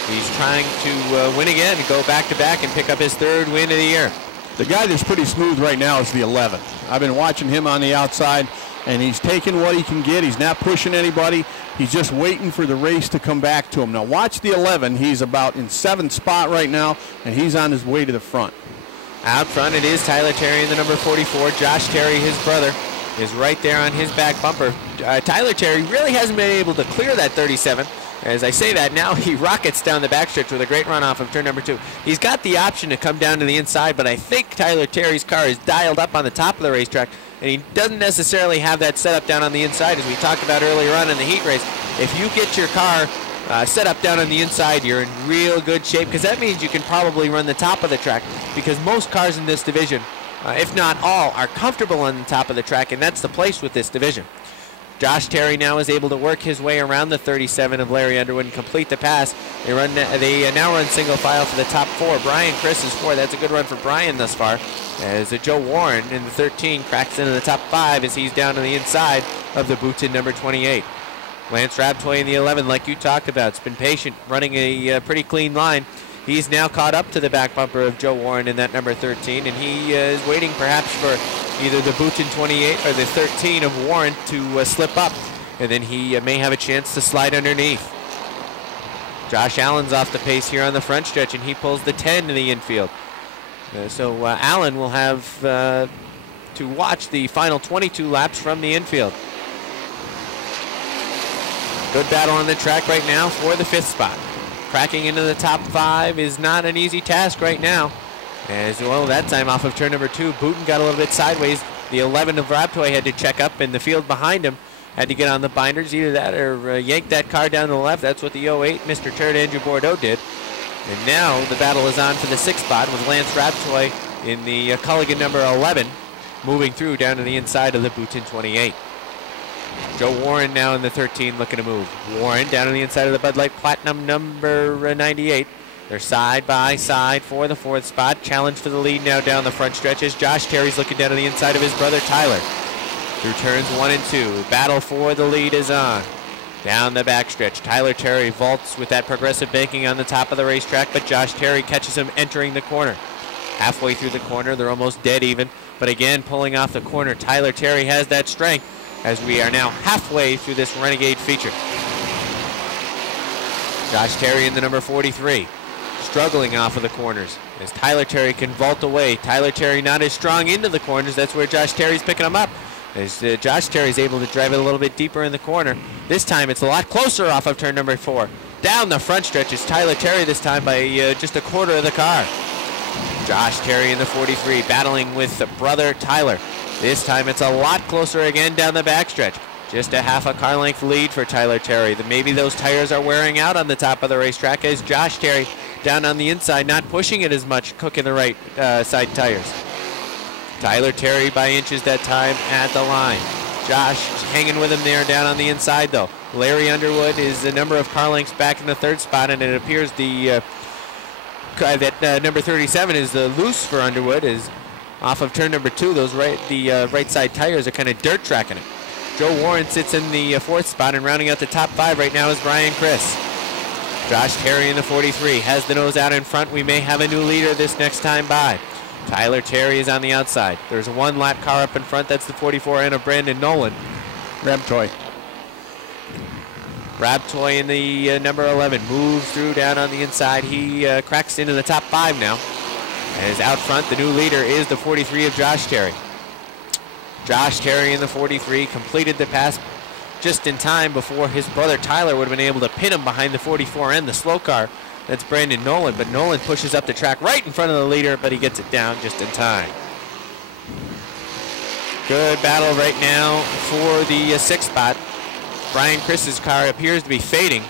he's trying to win again and go back-to-back and pick up his 3rd win of the year. The guy that's pretty smooth right now is the 11. I've been watching him on the outside, and he's taking what he can get. He's not pushing anybody. He's just waiting for the race to come back to him. Now watch the 11. He's about in 7th spot right now, and he's on his way to the front. Out front it is Tyler Terry in the number 44. Josh Terry, his brother, is right there on his back bumper. Tyler Terry really hasn't been able to clear that 37. As I say that, now he rockets down the backstretch with a great run off of turn number 2. He's got the option to come down to the inside, but I think Tyler Terry's car is dialed up on the top of the racetrack, and he doesn't necessarily have that set up down on the inside. As we talked about earlier on in the heat race, if you get your car set up down on the inside, you're in real good shape, because that means you can probably run the top of the track, because most cars in this division, if not all, are comfortable on the top of the track, and that's the place with this division. Josh Terry now is able to work his way around the 37 of Larry Underwood and complete the pass. They now run single file for the top 4. Brian Chris is 4. That's a good run for Brian thus far, as Joe Warren in the 13 cracks into the top 5 as he's down on the inside of the boots in number 28. Lance Rabtoy in the 11, like you talked about, has been patient, running a pretty clean line. He's now caught up to the back bumper of Joe Warren in that number 13, and he is waiting perhaps for either the boot in 28 or the 13 of Warren to slip up, and then he may have a chance to slide underneath. Josh Allen's off the pace here on the front stretch, and he pulls the 10 to the infield. So Allen will have to watch the final 22 laps from the infield. Good battle on the track right now for the 5th spot. Cracking into the top 5 is not an easy task right now. As well, that time off of turn number 2, Booten got a little bit sideways. The 11 of Rabtoy had to check up, and the field behind him had to get on the binders. Either that or yank that car down to the left. That's what the 08 Mr. Turd Andrew Bordeaux did. And now the battle is on for the 6th spot with Lance Rabtoy in the Culligan number 11, moving through down to the inside of the Booten 28. Joe Warren now in the 13 looking to move. Warren down on the inside of the Bud Light Platinum number 98. They're side by side for the 4th spot. Challenge for the lead now down the front stretch as Josh Terry's looking down on the inside of his brother Tyler. Through turns 1 and 2. Battle for the lead is on. Down the backstretch, Tyler Terry vaults with that progressive banking on the top of the racetrack, but Josh Terry catches him entering the corner. Halfway through the corner, they're almost dead even, but again pulling off the corner. Tyler Terry has that strength, as we are now halfway through this Renegade feature. Josh Terry in the number 43, struggling off of the corners as Tyler Terry can vault away. Tyler Terry not as strong into the corners. That's where Josh Terry's picking him up. As Josh Terry's able to drive it a little bit deeper in the corner. This time it's a lot closer off of turn number 4. Down the front stretch is Tyler Terry this time by just a quarter of the car. Josh Terry in the 43 battling with brother Tyler. This time it's a lot closer again down the backstretch. Just a half a car length lead for Tyler Terry. Maybe those tires are wearing out on the top of the racetrack as Josh Terry down on the inside, not pushing it as much, cooking the right side tires. Tyler Terry by inches that time at the line. Josh hanging with him there down on the inside though. Larry Underwood is a number of car lengths back in the 3rd spot, and it appears the number 37 is loose for Underwood. Is off of turn number 2, those right side tires are kind of dirt tracking it. Joe Warren sits in the 4th spot, and rounding out the top 5 right now is Brian Chris. Josh Terry in the 43 has the nose out in front. We may have a new leader this next time by. Tyler Terry is on the outside. There's a 1-lap car up in front. That's the 44 and of Brandon Nolan. Rabtoy. Rabtoy in the number 11 moves through down on the inside. He cracks into the top 5 now. As out front, the new leader is the 43 of Josh Terry. Josh Terry in the 43 completed the pass just in time before his brother Tyler would have been able to pin him behind the 44 and the slow car. That's Brandon Nolan, but Nolan pushes up the track right in front of the leader, but he gets it down just in time. Good battle right now for the 6th spot. Brian Chris's car appears to be fading.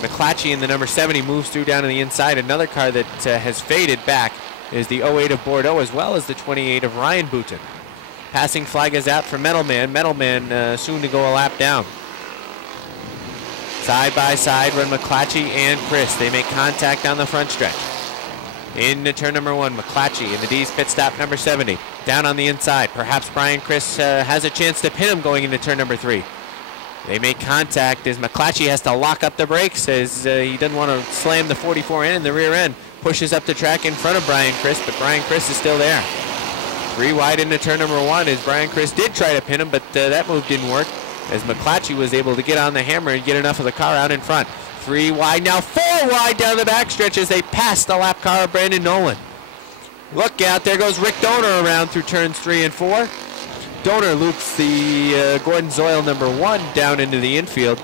McClatchy in the number 70 moves through down to the inside. Another car that has faded back is the 08 of Bordeaux, as well as the 28 of Ryan Booten. Passing flag is out for Metalman. Metalman soon to go a lap down. Side by side run McClatchy and Chris. They make contact down the front stretch. Into turn number 1, McClatchy in the D's pit stop number 70. Down on the inside. Perhaps Brian Chris has a chance to pin him going into turn number 3. They make contact as McClatchy has to lock up the brakes as he doesn't want to slam the 44 in the rear end. Pushes up the track in front of Brian Chris, but Brian Chris is still there. 3 wide into turn number 1 as Brian Chris did try to pin him, but that move didn't work as McClatchy was able to get on the hammer and get enough of the car out in front. 3 wide, now 4 wide down the backstretch as they pass the lap car of Brandon Nolan. Look out, there goes Rick Donor around through turns 3 and 4. Donor loops the Gordon Zoil number 1 down into the infield,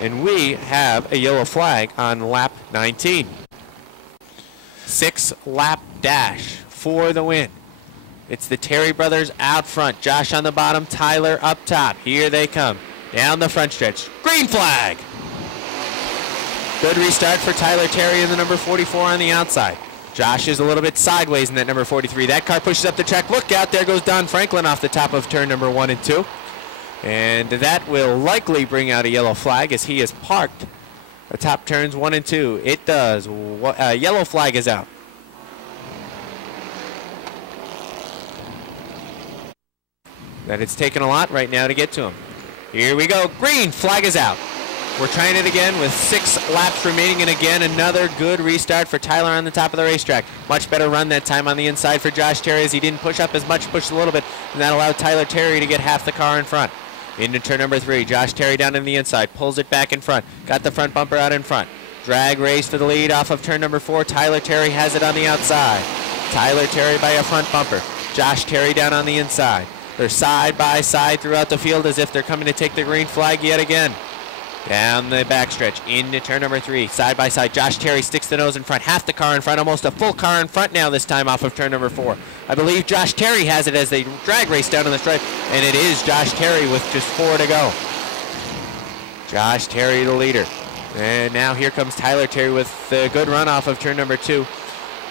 and we have a yellow flag on lap 19. 6-lap dash for the win. It's the Terry brothers out front. Josh on the bottom, Tyler up top. Here they come. Down the front stretch. Green flag! Good restart for Tyler Terry in the number 44 on the outside. Josh is a little bit sideways in that number 43. That car pushes up the track. Look out, there goes Don Franklin off the top of turn number 1 and 2. And that will likely bring out a yellow flag as he is parked atop turns 1 and 2. It does. Yellow flag is out. That it's taken a lot right now to get to him. Here we go. Green flag is out. We're trying it again with 6 laps remaining, and again another good restart for Tyler on the top of the racetrack. Much better run that time on the inside for Josh Terry as he didn't push up as much, pushed a little bit, and that allowed Tyler Terry to get half the car in front. Into turn number 3. Josh Terry down in the inside, pulls it back in front, got the front bumper out in front. Drag race for the lead off of turn number 4. Tyler Terry has it on the outside. Tyler Terry by a front bumper. Josh Terry down on the inside. They're side by side throughout the field as if they're coming to take the green flag yet again. Down the backstretch into turn number 3. Side by side. Josh Terry sticks the nose in front. Half the car in front. Almost a full car in front now this time off of turn number 4. I believe Josh Terry has it as they drag race down on the stripe. And it is Josh Terry with just 4 to go. Josh Terry the leader. And now here comes Tyler Terry with a good run off of turn number 2.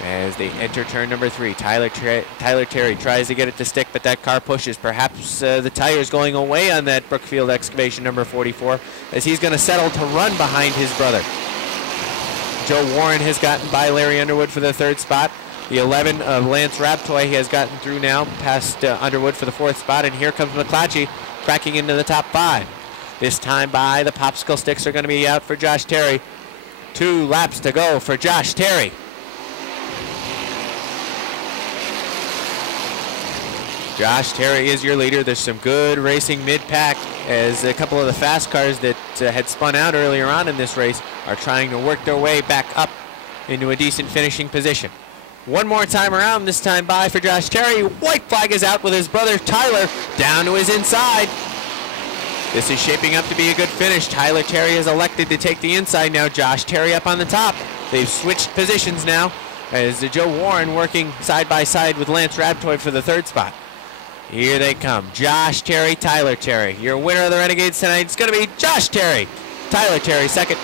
As they enter turn number 3, Tyler Terry tries to get it to stick, but that car pushes. Perhaps the tire's going away on that Brookfield Excavation number 44, as he's going to settle to run behind his brother. Joe Warren has gotten by Larry Underwood for the 3rd spot. The 11 of Lance Raptoy has gotten through now, past Underwood for the 4th spot, and here comes McClatchy cracking into the top 5. This time by the popsicle sticks are going to be out for Josh Terry. 2 laps to go for Josh Terry. Josh Terry is your leader. There's some good racing mid-pack as a couple of the fast cars that had spun out earlier on in this race are trying to work their way back up into a decent finishing position. One more time around, this time by for Josh Terry. White flag is out with his brother Tyler down to his inside. This is shaping up to be a good finish. Tyler Terry has elected to take the inside now. Josh Terry up on the top. They've switched positions now as Joe Warren working side by side with Lance Raptoy for the 3rd spot. Here they come. Josh Terry, Tyler Terry. Your winner of the Renegades tonight is going to be Josh Terry. Tyler Terry 2nd.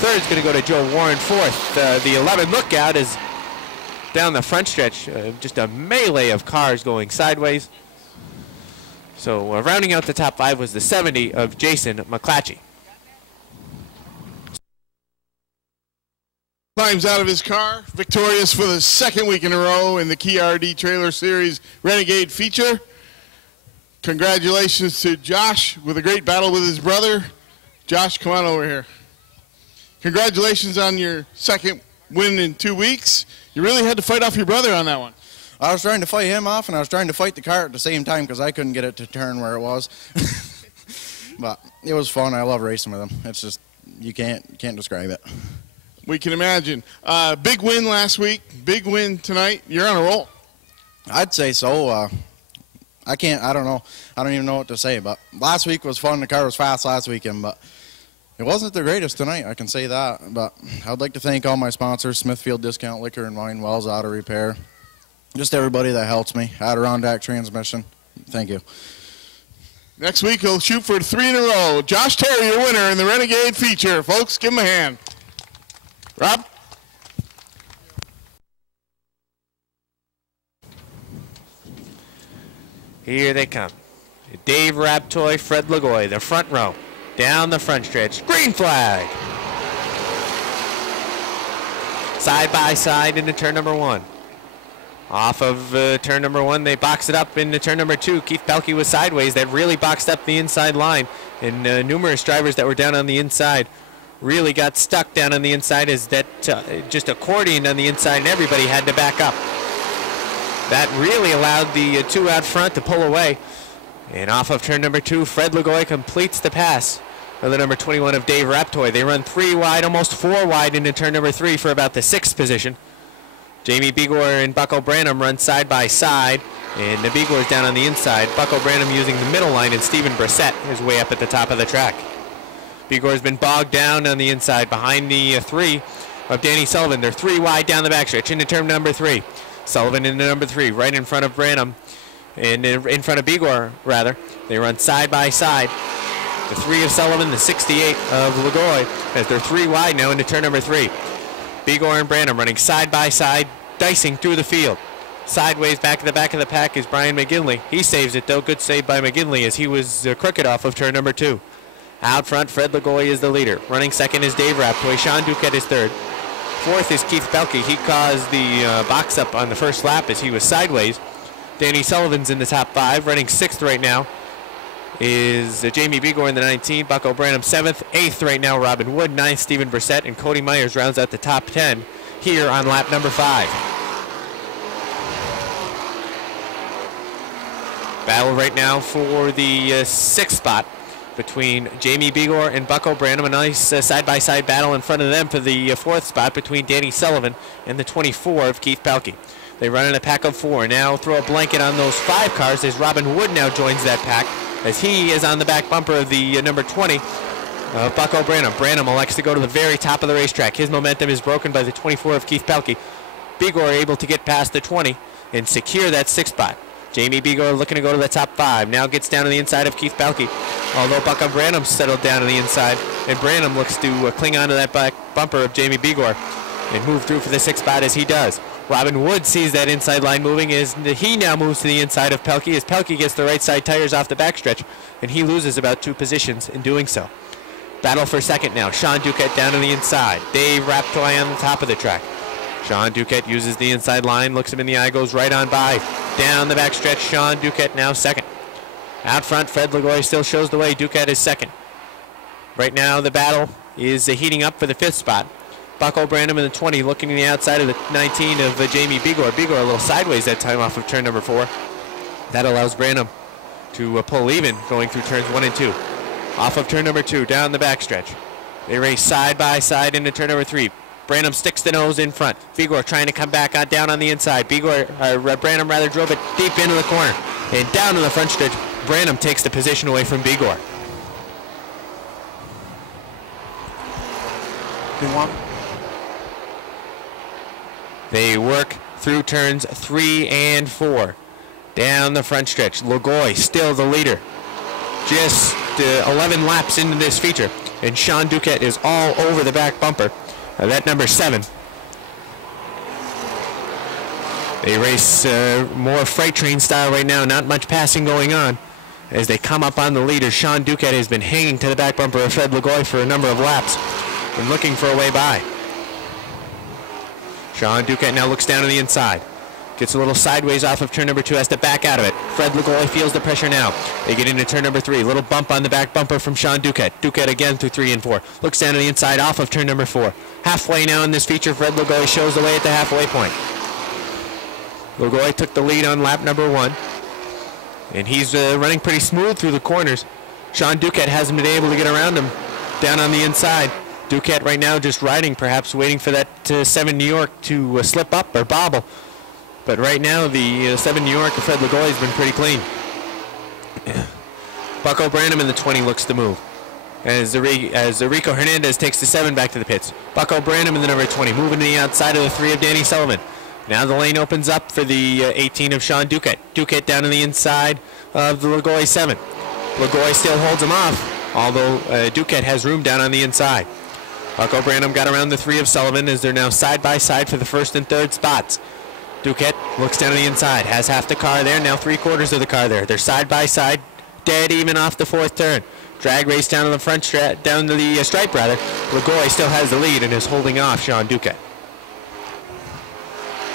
3rd is going to go to Joe Warren 4th. The 11 lookout is down the front stretch. Just a melee of cars going sideways. So rounding out the top 5 was the 70 of Jason McClatchy. Climbs out of his car, victorious for the 2nd week in a row in the Kia RD Trailer Series Renegade feature. Congratulations to Josh with a great battle with his brother. Josh, come on over here. Congratulations on your 2nd win in 2 weeks. You really had to fight off your brother on that one. I was trying to fight him off, and I was trying to fight the car at the same time because I couldn't get it to turn where it was. But it was fun. I love racing with him. It's just, you can't describe it. We can imagine. Big win last week, big win tonight. You're on a roll. I'd say so. I don't know. I don't even know what to say, but last week was fun. The car was fast last weekend, but it wasn't the greatest tonight, I can say that. But I'd like to thank all my sponsors, Smithfield Discount Liquor and Wine, Wells Auto Repair, just everybody that helps me, Adirondack Transmission. Thank you. Next week, he'll shoot for 3 in a row. Josh Terry, your winner in the Renegade feature. Folks, give him a hand. Rob? Here they come. Dave Raptoy, Fred Lagoy, the front row. Down the front stretch. Green flag. Side by side into turn number 1. Off of turn number 1, they box it up into turn number 2. Keith Pelkey was sideways. That really boxed up the inside line. And numerous drivers that were down on the inside really got stuck down on the inside as that just accordioned on the inside, and everybody had to back up. That really allowed the 2 out front to pull away. And off of turn number 2, Fred Lagoy completes the pass of the number 21 of Dave Raptoy. They run 3 wide, almost 4 wide into turn number 3 for about the 6th position. Jamie Begor and Bucko Branham run side by side, and the Begor's down on the inside. Bucko Branham using the middle line, and Stephen Brissett is way up at the top of the track. Begor's been bogged down on the inside behind the 3 of Danny Sullivan. They're 3 wide down the backstretch into turn number 3. Sullivan into number 3, right in front of Branham, and in front of Begor, rather. They run side by side. The 3 of Sullivan, the 68 of Lagoy, as they're 3 wide now into turn number 3. Begor and Branham running side by side, dicing through the field. Sideways back to the back of the pack is Brian McGinley. He saves it, though. Good save by McGinley as he was crooked off of turn number 2. Out front, Fred Lagoy is the leader. Running second is Dave Raptoy. Sean Duquette is third. Fourth is Keith Pelkey. He caused the box up on the first lap as he was sideways. Danny Sullivan's in the top 5. Running 6th right now is Jamie Begor in the 19. Bucko Branham 7th. 8th right now, Robin Wood. 9th, Stephen Brissett. And Cody Myers rounds out the top 10 here on lap number 5. Battle right now for the 6th spot between Jamie Begor and Bucko Branham. A nice side-by-side battle in front of them for the 4th spot between Danny Sullivan and the 24 of Keith Pelkey. They run in a pack of 4. Now throw a blanket on those 5 cars as Robin Wood now joins that pack as he is on the back bumper of the number 20 of Bucko Branham. Branham elects to go to the very top of the racetrack. His momentum is broken by the 24 of Keith Pelkey. Begor able to get past the 20 and secure that 6th spot. Jamie Begor looking to go to the top 5. Now gets down to the inside of Keith Pelkey. Although Bucko Branham settled down to the inside, and Branham looks to cling on to that back bumper of Jamie Begor and move through for the 6th spot as he does. Robin Wood sees that inside line moving as he now moves to the inside of Pelkey as Pelkey gets the right side tires off the backstretch, and he loses about 2 positions in doing so. Battle for second now. Sean Duquette down to the inside. Dave Raptoy on the top of the track. Sean Duquette uses the inside line, looks him in the eye, goes right on by. Down the backstretch, Sean Duquette now second. Out front, Fred Lagoy still shows the way. Duquette is second. Right now, the battle is heating up for the 5th spot. Bucko Branham in the 20, looking to the outside of the 19 of Jamie Begor. Begor a little sideways that time off of turn number 4. That allows Branham to pull even going through turns 1 and 2. Off of turn number 2, down the backstretch. They race side by side into turn number 3. Branham sticks the nose in front. Begor trying to come back down on the inside. Branham drove it deep into the corner. And down to the front stretch, Branham takes the position away from Begor. They work through turns 3 and 4. Down the front stretch. Lagoy still the leader. Just 11 laps into this feature. And Sean Duquette is all over the back bumper. That number 7. They race more freight train style right now. Not much passing going on as they come up on the leader. Sean Duquette has been hanging to the back bumper of Fred Lagoy for a number of laps and looking for a way by. Sean Duquette now looks down to the inside. Gets a little sideways off of turn number 2, has to back out of it. Fred Lagoy feels the pressure now. They get into turn number 3. Little bump on the back bumper from Sean Duquette. Duquette again through 3 and 4. Looks down to the inside off of turn number 4. Halfway now in this feature, Fred Lagoy shows the way at the halfway point. Lagoy took the lead on lap number 1. And he's running pretty smooth through the corners. Sean Duquette hasn't been able to get around him down on the inside. Duquette right now just riding, perhaps waiting for that 7 New York to slip up or bobble. But right now, the 7 New York of Fred Lagoy has been pretty clean. Bucko Branham in the 20 looks to move. As Rico Hernandez takes the 7 back to the pits. Bucko Branham in the number 20, moving to the outside of the 3 of Danny Sullivan. Now the lane opens up for the 18 of Sean Duquette. Duquette down to the inside of the Lagoy 7. Lagoy still holds him off, although Duquette has room down on the inside. Bucko Branham got around the 3 of Sullivan as they're now side by side for the 1st and 3rd spots. Duquette looks down to the inside, has half the car there, now 3/4 of the car there. They're side by side, dead even off the 4th turn. Drag race down to the front, down to the stripe rather. Lagoy still has the lead and is holding off Sean Duquette.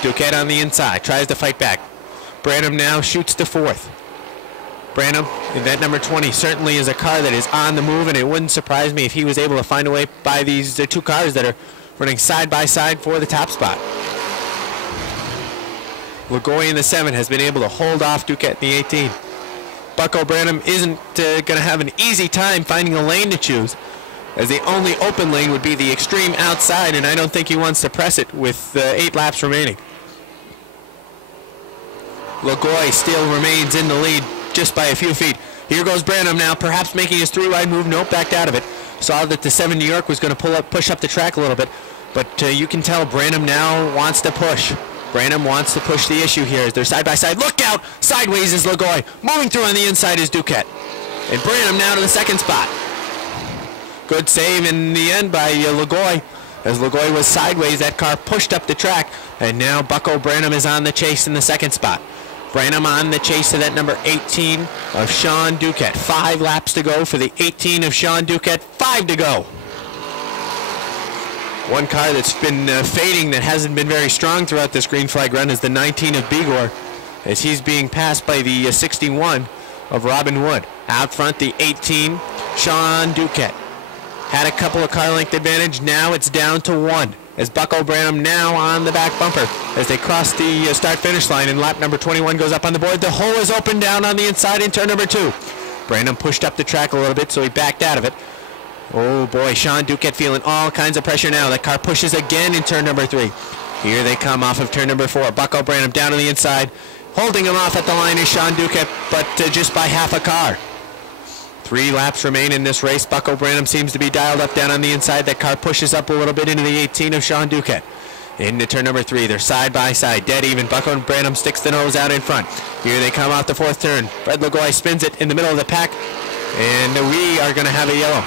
Duquette on the inside, tries to fight back. Branham now shoots to 4th. Branham, in that number 20, certainly is a car that is on the move, and it wouldn't surprise me if he was able to find a way by these two cars that are running side by side for the top spot. Lagoy in the 7 has been able to hold off Duquette in the 18. Bucko Branham isn't going to have an easy time finding a lane to choose, as the only open lane would be the extreme outside, and I don't think he wants to press it with 8 laps remaining. Lagoy still remains in the lead just by a few feet. Here goes Branham now, perhaps making his 3-wide move. Nope, backed out of it. Saw that the 7 New York was going to push up the track a little bit, but you can tell Branham now wants to push. Branham wants to push the issue here as they're side by side. Look out! Sideways is Lagoy. Moving through on the inside is Duquette. And Branham now to the 2nd spot. Good save in the end by Lagoy. As Lagoy was sideways, that car pushed up the track, and now Bucko Branham is on the chase in the 2nd spot. Branham on the chase to that number 18 of Sean Duquette. 5 laps to go for the 18 of Sean Duquette. 5 to go. One car that's been fading that hasn't been very strong throughout this green flag run is the 19 of Bigor, as he's being passed by the 61 of Robin Wood. Out front, the 18, Sean Duquette. Had a couple of car length advantage. Now it's down to 1. As Bucko Branham now on the back bumper as they cross the start-finish line, and lap number 21 goes up on the board. The hole is open down on the inside in turn number 2. Branham pushed up the track a little bit, so he backed out of it. Oh boy, Sean Duquette feeling all kinds of pressure now. That car pushes again in turn number 3. Here they come off of turn number 4. Bucko Branham down on the inside. Holding him off at the line is Sean Duquette, but just by half a car. 3 laps remain in this race. Bucko Branham seems to be dialed up down on the inside. That car pushes up a little bit into the 18 of Sean Duquette. Into turn number 3. They're side by side, dead even. Bucko Branham sticks the nose out in front. Here they come off the 4th turn. Fred Lagoy spins it in the middle of the pack, and we are going to have a yellow.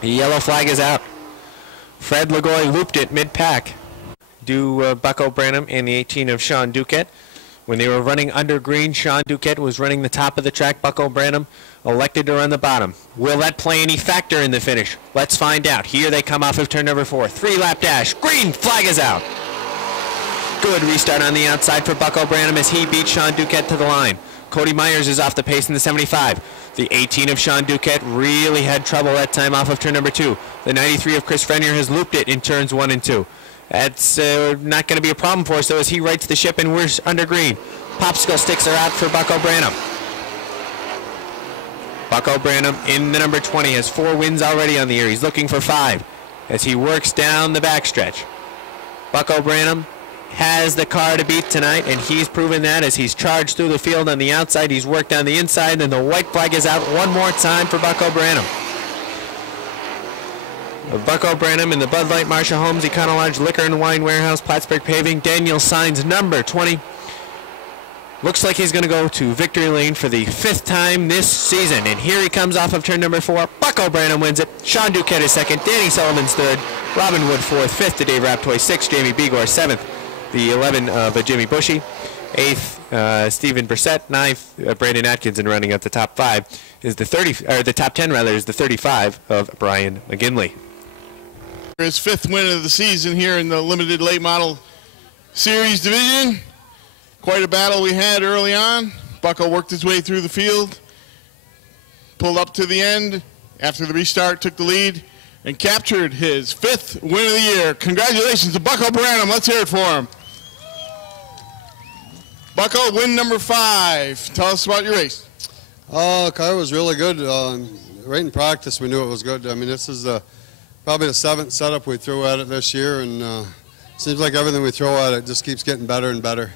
The yellow flag is out. Fred Lagoy looped it mid-pack. Bucko Branham and the 18 of Sean Duquette. When they were running under green, Sean Duquette was running the top of the track. Bucko Branham elected to run the bottom. Will that play any factor in the finish? Let's find out. Here they come off of turn number 4. 3-lap dash. Green flag is out. Good restart on the outside for Bucko Branham as he beat Sean Duquette to the line. Cody Myers is off the pace in the 75. The 18 of Sean Duquette really had trouble that time off of turn number 2. The 93 of Chris Frenier has looped it in turns 1 and 2. That's not going to be a problem for us, though, as he rights the ship and we're under green. Popsicle sticks are out for Bucko Branham. Bucko Branham in the number 20 has 4 wins already on the year. He's looking for 5 as he works down the backstretch. Bucko Branham has the car to beat tonight, and he's proven that as he's charged through the field on the outside. He's worked on the inside, and the white flag is out one more time for Bucko Branham. Bucko Branham in the Bud Light, Marcia Holmes, Econo-Lodge Liquor and Wine Warehouse, Plattsburgh Paving. Daniel Signs number 20. Looks like he's going to go to victory lane for the 5th time this season. And here he comes off of turn number 4. Bucko Branham wins it. Sean Duquette is 2nd. Danny Sullivan's 3rd. Robin Wood 4th. 5th to Dave Raptoy. 6th, Jamie Bigor. 7th, the 11 of Jimmy Bushy. 8th, Stephen Brissett. 9th, Brandon Atkinson running up the top 5. Is the the top 10 rather is the 35 of Brian McGinley. His 5th win of the season here in the limited late model series division. Quite a battle we had early on. Bucko worked his way through the field, pulled up to the end after the restart, took the lead, and captured his 5th win of the year. Congratulations to Bucko Branham. Let's hear it for him. Bucko, win number 5. Tell us about your race. The car was really good. Right in practice, we knew it was good. I mean, this is probably the 7th setup we threw at it this year, and seems like everything we throw at it just keeps getting better and better.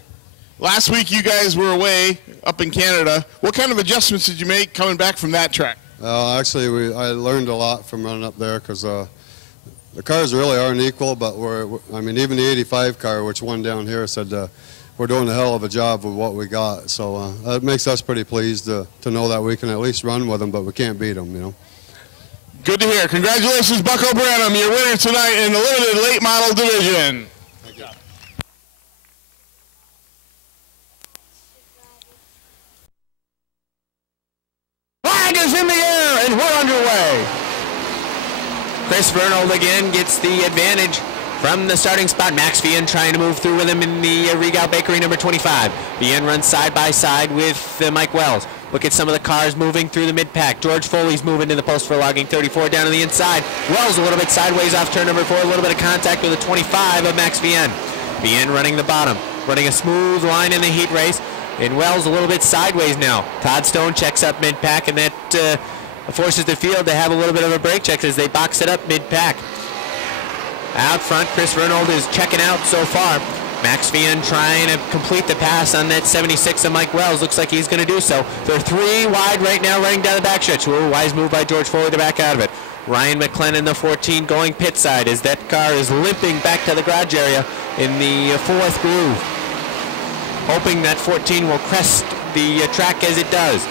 Last week you guys were away up in Canada. What kind of adjustments did you make coming back from that track? Actually, I learned a lot from running up there because the cars really aren't equal, but I mean, even the 85 car, which won down here, said we're doing a hell of a job with what we got. So that makes us pretty pleased to know that we can at least run with them, but we can't beat them, you know. Good to hear. Congratulations, Bucko Branham, your winner tonight in the limited late model division. in the air, and we're underway. Chris Vernold again gets the advantage from the starting spot. Max Vian trying to move through with him in the Regal Bakery number 25. Vian runs side by side with Mike Wells. Look at some of the cars moving through the mid-pack. George Foley's moving to the post for logging 34 down to the inside. Wells a little bit sideways off turn number 4. A little bit of contact with the 25 of Max Vian. Vian running the bottom, running a smooth line in the heat race. And Wells a little bit sideways now. Todd Stone checks up mid-pack, and that forces the field to have a little bit of a brake check as they box it up mid-pack. Out front, Chris Vernold is checking out so far. Max Vian trying to complete the pass on that 76 of Mike Wells. Looks like he's going to do so. They're 3 wide right now, running down the backstretch. Ooh, wise move by George Foley to back out of it. Ryan McLennan, the 14, going pit side as that car is limping back to the garage area in the 4th groove. Hoping that 14 will crest the track as it does.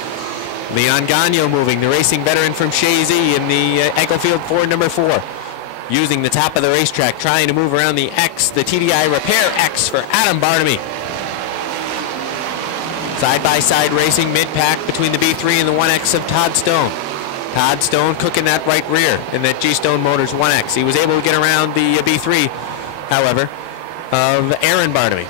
Leon Gagno moving, the racing veteran from Chazy in the Egglefield Ford number 4. Using the top of the racetrack, trying to move around the X, the TDI Repair X for Adam Barnaby. Side-by-side racing mid-pack between the B3 and the 1X of Todd Stone. Todd Stone cooking that right rear in that G-Stone Motors 1X. He was able to get around the B3, however, of Aaron Barnaby.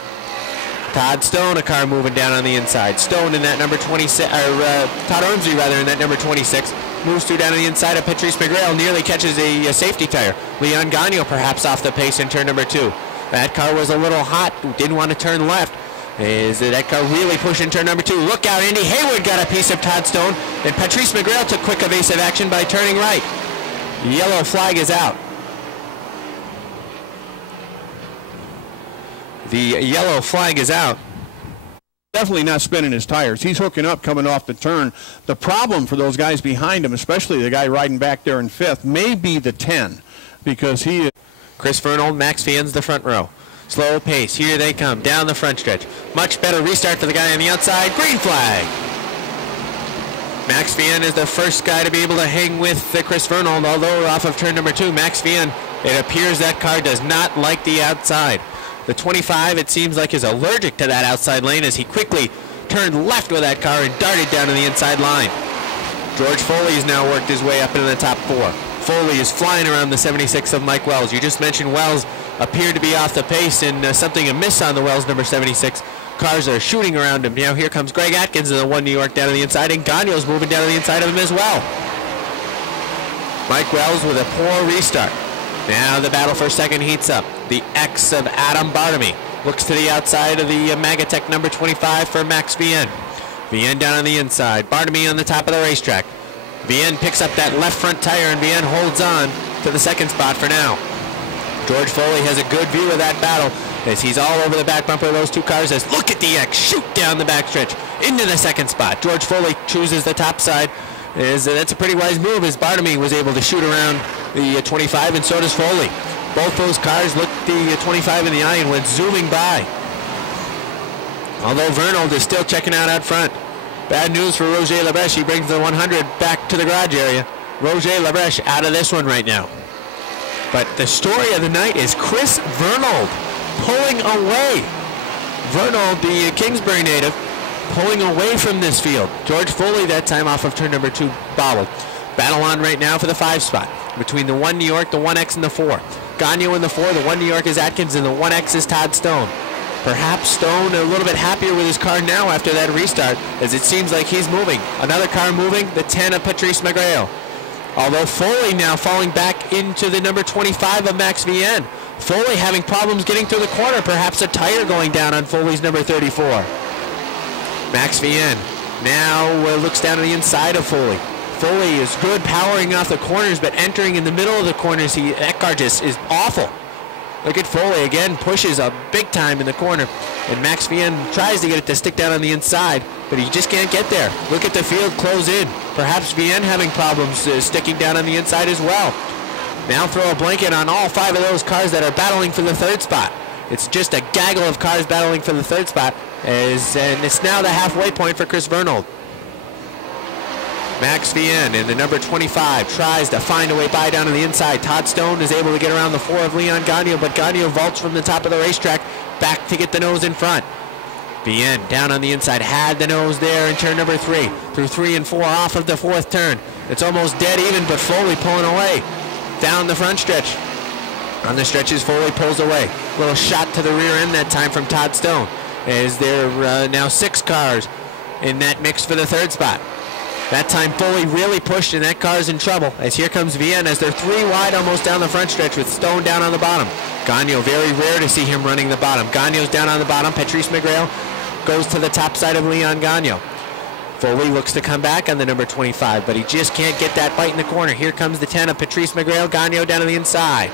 Todd Stone, a car moving down on the inside. Stone in that number 26, Todd Ormsby rather in that number 26. Moves through down on the inside of Patrice McGrail, nearly catches a safety tire. Leon Gagno perhaps off the pace in turn number 2. That car was a little hot, didn't want to turn left. Is that car really pushing turn number 2? Look out, Andy Hayward got a piece of Todd Stone, and Patrice McGrail took quick evasive action by turning right. Yellow flag is out. The yellow flag is out. Definitely not spinning his tires. He's hooking up coming off the turn. The problem for those guys behind him, especially the guy riding back there in 5th, may be the 10, because he is... Chris Vernold, Max Vian's the front row. Slow pace, here they come, down the front stretch. Much better restart for the guy on the outside. Green flag! Max Vian is the first guy to be able to hang with Chris Vernold, although off of turn number 2. Max Vian, it appears that car does not like the outside. The 25, it seems like, is allergic to that outside lane as he quickly turned left with that car and darted down to the inside line. George Foley has now worked his way up into the top 4. Foley is flying around the 76 of Mike Wells. You just mentioned Wells appeared to be off the pace, and something amiss on the Wells number 76. Cars are shooting around him. Now here comes Greg Atkins in the 1 New York down to the inside, and Gagno's moving down to the inside of him as well. Mike Wells with a poor restart. Now the battle for second heats up. The X of Adam Barnaby looks to the outside of the Magatech number 25 for Max Vian. Vian down on the inside. Barnaby on the top of the racetrack. Vian picks up that left front tire, and Vian holds on to the second spot for now. George Foley has a good view of that battle as he's all over the back bumper of those 2 cars as look at the X shoot down the backstretch into the second spot. George Foley chooses the top side. That's a pretty wise move as Barnaby was able to shoot around the 25, and so does Foley. Both those cars looked the 25 in the eye and went zooming by. Although Vernold is still checking out front. Bad news for Roger Labreche. He brings the 100 back to the garage area. Roger Labreche out of this one right now. But the story of the night is Chris Vernold pulling away. Vernold, the Kingsbury native, pulling away from this field. George Foley that time off of turn number 2 bobbled. Battle on right now for the 5 spot between the 1 New York, the 1X, and the 4. Gagno in the 4, the 1 New York is Atkins, and the 1X is Todd Stone. Perhaps Stone a little bit happier with his car now after that restart, as it seems like he's moving. Another car moving, the 10 of Patrice McGrail. Although Foley now falling back into the number 25 of Max Vian. Foley having problems getting through the corner, perhaps a tire going down on Foley's number 34. Max Vian now looks down to the inside of Foley. Foley is good powering off the corners, but entering in the middle of the corners, that car just is awful. Look at Foley again, pushes a big time in the corner, and Max Vian tries to get it to stick down on the inside, but he just can't get there. Look at the field close in. Perhaps Vian having problems sticking down on the inside as well. Now throw a blanket on all 5 of those cars that are battling for the 3rd spot. It's just a gaggle of cars battling for the 3rd spot, and it's now the halfway point for Chris Vernold. Max Vian in the number 25 tries to find a way by down to the inside. Todd Stone is able to get around the 4 of Leon Gagno, but Gagno vaults from the top of the racetrack back to get the nose in front. Bien down on the inside, had the nose there in turn number 3. Through 3 and 4 off of the 4th turn. It's almost dead even, but Foley pulling away. Down the front stretch. On the stretches, Foley pulls away. Little shot to the rear end that time from Todd Stone. As there are now 6 cars in that mix for the 3rd spot. That time Foley really pushed, and that car's in trouble. As here comes Vienne as they're 3 wide almost down the front stretch with Stone down on the bottom. Gagnon, very rare to see him running the bottom. Gagnon's down on the bottom. Patrice McGrail goes to the top side of Leon Gagnon. Foley looks to come back on the number 25, but he just can't get that bite in the corner. Here comes the 10 of Patrice McGrail. Gagnon down on the inside.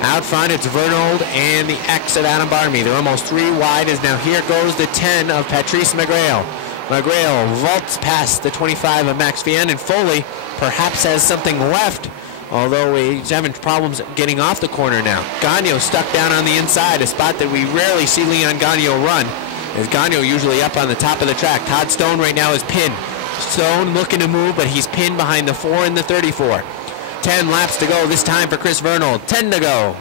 Out front, it's Vernold and the X of Adam Barmy. They're almost 3 wide as now here goes the 10 of Patrice McGrail. McGrail vaults past the 25 of Max Vienne, and Foley perhaps has something left, although he's having problems getting off the corner now. Gagnon stuck down on the inside, a spot that we rarely see Leon Gagnon run, as Gagnon usually up on the top of the track. Todd Stone right now is pinned. Stone looking to move, but he's pinned behind the 4 and the 34. 10 laps to go this time for Chris Vernold. 10 to go.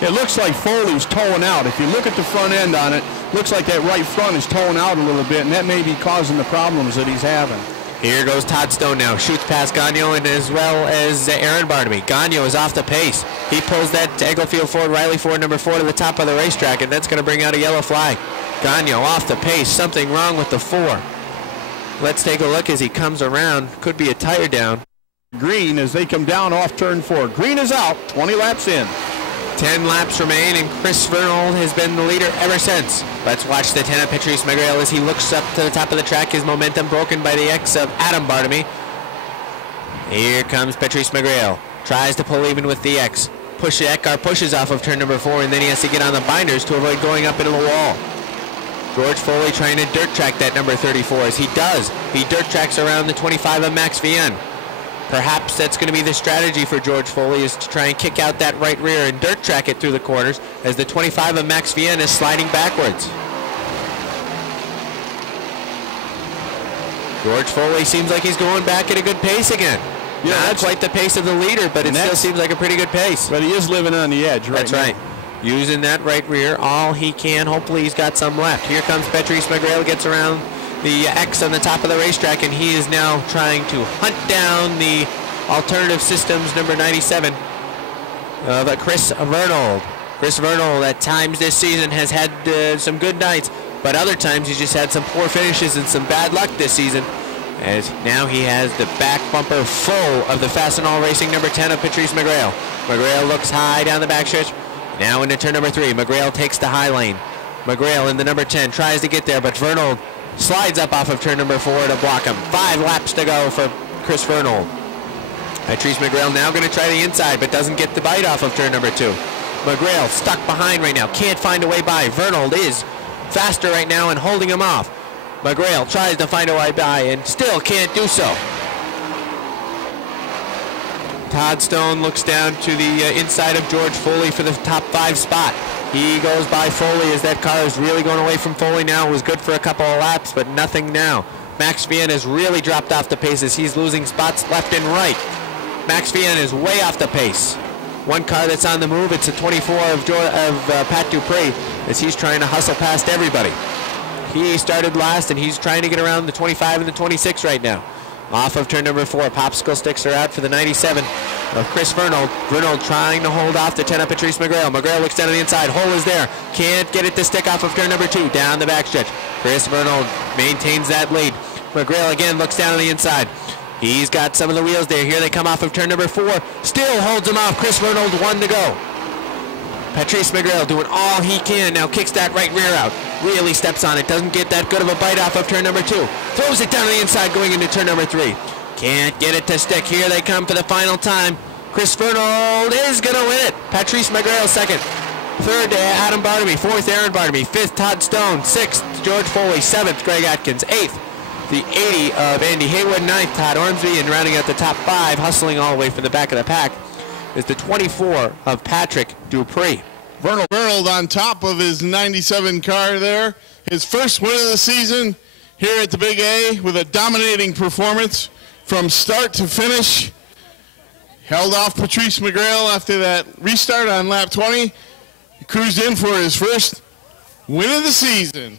It looks like Foley's towing out. If you look at the front end on it, looks like that right front is towing out a little bit, and that may be causing the problems that he's having. Here goes Todd Stone now. Shoots past Gagnon and as well as Aaron Barnaby. Gagnon is off the pace. He pulls that Englefield Ford, Riley Ford, number 4 to the top of the racetrack, and that's going to bring out a yellow flag. Gagnon off the pace. Something wrong with the 4. Let's take a look as he comes around. Could be a tire down. Green as they come down off turn 4. Green is out, 20 laps in. 10 laps remain, and Chris Vernold has been the leader ever since. Let's watch the 10 of Patrice McGrail as he looks up to the top of the track. His momentum broken by the X of Adam Barnaby. Here comes Patrice McGrail. Tries to pull even with the X. Eckhart pushes off of turn number 4, and then he has to get on the binders to avoid going up into the wall. George Foley trying to dirt track that number 34 as he does. He dirt tracks around the 25 of Max Vienne. Perhaps that's going to be the strategy for George Foley, is to try and kick out that right rear and dirt track it through the corners as the 25 of Max Vienne is sliding backwards. George Foley seems like he's going back at a good pace again. Yeah, not quite the pace of the leader, but it still seems like a pretty good pace. But he is living on the edge right now. That's right. Using that right rear all he can. Hopefully he's got some left. Here comes Patrice McGrail, gets around the X on the top of the racetrack, and he is now trying to hunt down the Alternative Systems number 97 of Chris Vernold. Chris Vernold at times this season has had some good nights, but other times he's just had some poor finishes and some bad luck this season, as now he has the back bumper full of the Fastenal Racing number 10 of Patrice McGrail. McGrail looks high down the backstretch. Now into turn number 3. McGrail takes the high lane. McGrail in the number 10 tries to get there, but Vernold slides up off of turn number 4 to block him. 5 laps to go for Chris Vernold. Patrice McGrail now going to try the inside, but doesn't get the bite off of turn number 2. McGrail stuck behind right now. Can't find a way by. Vernold is faster right now and holding him off. McGrail tries to find a way by and still can't do so. Todd Stone looks down to the inside of George Foley for the top 5 spot. He goes by Foley as that car is really going away from Foley now. It was good for a couple of laps, but nothing now. Max Vienne has really dropped off the pace as he's losing spots left and right. Max Vienne is way off the pace. One car that's on the move, it's a 24 of Pat Dupree as he's trying to hustle past everybody. He started last and he's trying to get around the 25 and the 26 right now. Off of turn number 4, popsicle sticks are out for the 97 of Chris Vernold. Vernold trying to hold off the 10 of Patrice McGrail. McGrail looks down on the inside. Hole is there. Can't get it to stick off of turn number 2. Down the backstretch. Chris Vernold maintains that lead. McGrail again looks down on the inside. He's got some of the wheels there. Here they come off of turn number 4. Still holds him off. Chris Vernold 1 to go. Patrice McGrail doing all he can. Now kicks that right rear out. Really steps on it. Doesn't get that good of a bite off of turn number 2. Throws it down on the inside going into turn number 3. Can't get it to stick. Here they come for the final time. Chris Vernold is going to win it. Patrice McGrail 2nd. 3rd, Adam Barnaby. 4th, Aaron Barnaby. 5th, Todd Stone. 6th, George Foley. 7th, Greg Atkins. 8th, the 80 of Andy Haywood. 9th, Todd Ormsby. And rounding out the top 5, hustling all the way from the back of the pack, is the 24 of Patrick Dupree. Vernold on top of his 97 car there. His first win of the season here at the Big A with a dominating performance from start to finish. Held off Patrice McGrail after that restart on lap 20. He cruised in for his first win of the season.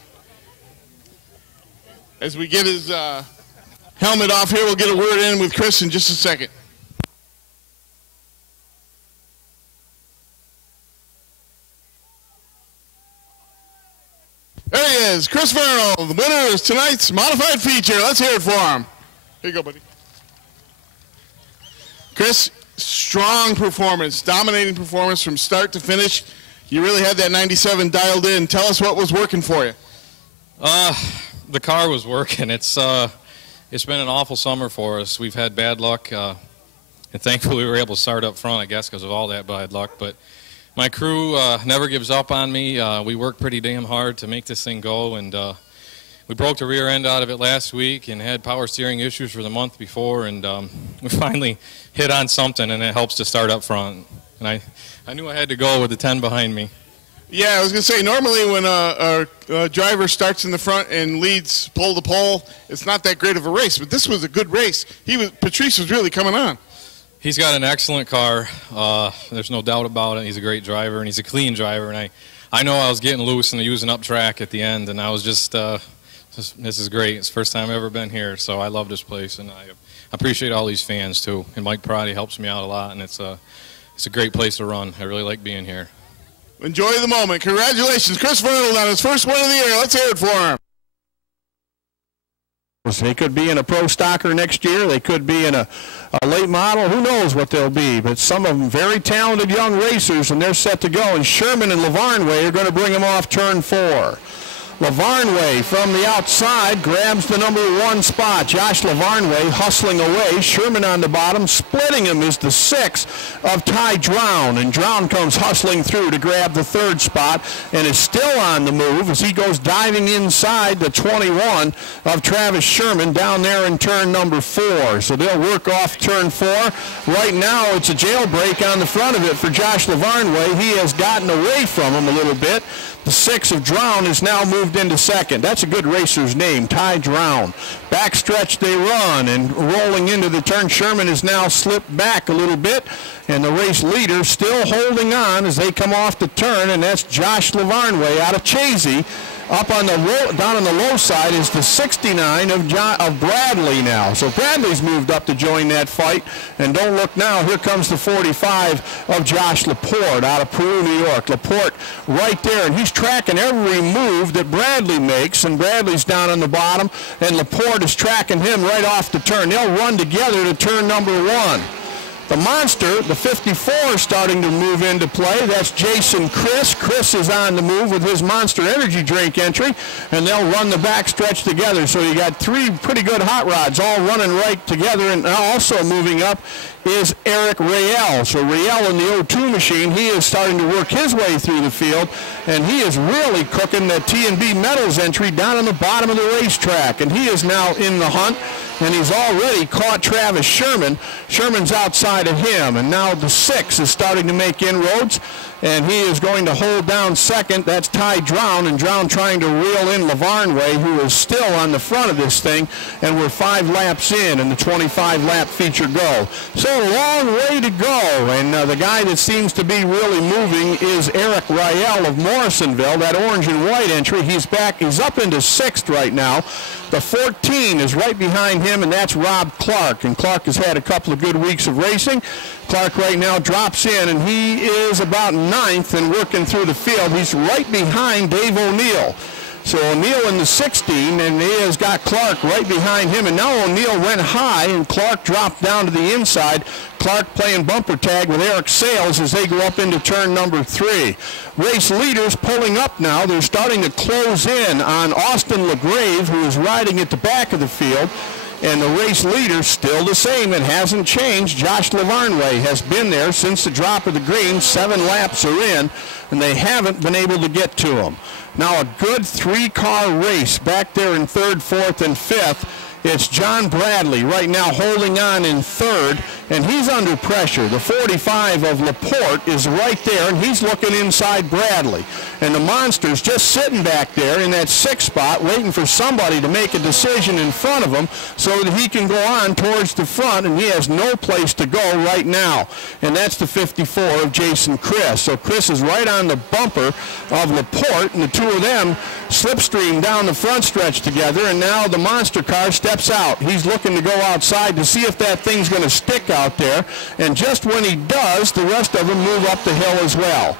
As we get his helmet off here, we'll get a word in with Chris in just a second. There he is, Chris Vernal, the winner of tonight's modified feature. Let's hear it for him. Here you go, buddy. Chris, strong performance, dominating performance from start to finish. You really had that 97 dialed in. Tell us what was working for you. The car was working. It's been an awful summer for us. We've had bad luck, and thankfully we were able to start up front, I guess, because of all that bad luck. But my crew never gives up on me. We work pretty damn hard to make this thing go, and we broke the rear end out of it last week and had power steering issues for the month before, and we finally hit on something, and it helps to start up front. And I knew I had to go with the 10 behind me. Yeah, I was going to say, normally when a driver starts in the front and leads pole to pole, it's not that great of a race, but this was a good race. Patrice was really coming on. He's got an excellent car. There's no doubt about it. He's a great driver, and he's a clean driver, and I know I was getting loose and using up track at the end, and I was just this is great. It's the first time I've ever been here, so I love this place, and I appreciate all these fans, too. And Mike Perotti helps me out a lot, and it's a great place to run. I really like being here. Enjoy the moment. Congratulations, Chris Vernal on his first win of the year. Let's hear it for him. They could be in a pro stocker next year. They could be in a late model. Who knows what they'll be? But some of them very talented young racers, and they're set to go. And Sherman and Lavarnway are going to bring them off turn 4. Lavarnway from the outside grabs the number 1 spot. Josh Lavarnway hustling away. Sherman on the bottom. Splitting him is the 6 of Ty Drown. And Drown comes hustling through to grab the 3rd spot and is still on the move as he goes diving inside the 21 of Travis Sherman down there in turn number 4. So they'll work off turn 4. Right now it's a jailbreak on the front of it for Josh Lavarnway. He has gotten away from him a little bit. The 6 of Drown is now moved into 2nd. That's a good racer's name, Ty Drown. Backstretch they run, and rolling into the turn. Sherman has now slipped back a little bit, and the race leader still holding on as they come off the turn, and that's Josh Lavarnway out of Chazy. Up on the down on the low side is the 69 of Bradley now. So Bradley's moved up to join that fight. And don't look now, here comes the 45 of Josh Laporte out of Peru, New York. Laporte right there, and he's tracking every move that Bradley makes, and Bradley's down on the bottom, and Laporte is tracking him right off the turn. They'll run together to turn number 1. The monster, the 54, starting to move into play. That's Jason Chris. Chris is on the move with his Monster Energy drink entry, and they'll run the backstretch together. So you got 3 pretty good hot rods all running right together, and also moving up is Eric Rael. So Rael in the O2 machine, he is starting to work his way through the field, and he is really cooking that T&B Metals entry down on the bottom of the racetrack, and he is now in the hunt. And he's already caught Travis Sherman. Sherman's outside of him, and now the 6 is starting to make inroads, and he is going to hold down 2nd. That's Ty Drown, and Drown trying to reel in Lavarnway, who is still on the front of this thing, and we're 5 laps in the 25-lap feature go. So a long way to go, and the guy that seems to be really moving is Eric Rael of Morrisonville, that orange and white entry. He's back. He's up into 6th right now. The 14 is right behind him, and that's Rob Clark. And Clark has had a couple of good weeks of racing. Clark right now drops in, and he is about 9th and working through the field. He's right behind Dave O'Neill. So O'Neill in the 16, and he has got Clark right behind him. And now O'Neill went high, and Clark dropped down to the inside. Clark playing bumper tag with Eric Sales as they go up into turn number 3. Race leaders pulling up now. They're starting to close in on Austin LaGrave, who is riding at the back of the field. And the race leader still the same. It hasn't changed. Josh Lavarnway has been there since the drop of the green. 7 laps are in, and they haven't been able to get to him. Now a good 3-car race back there in 3rd, 4th, and 5th. It's John Bradley right now holding on in third, and he's under pressure. The 45 of Laporte is right there, and he's looking inside Bradley. And the Monster's just sitting back there in that 6th spot waiting for somebody to make a decision in front of him so that he can go on towards the front, and he has no place to go right now. And that's the 54 of Jason Chris. So Chris is right on the bumper of Laporte, and the two of them slipstream down the front stretch together, and now the Monster car steps out. He's looking to go outside to see if that thing's going to stick out there, and just when he does, the rest of them move up the hill as well.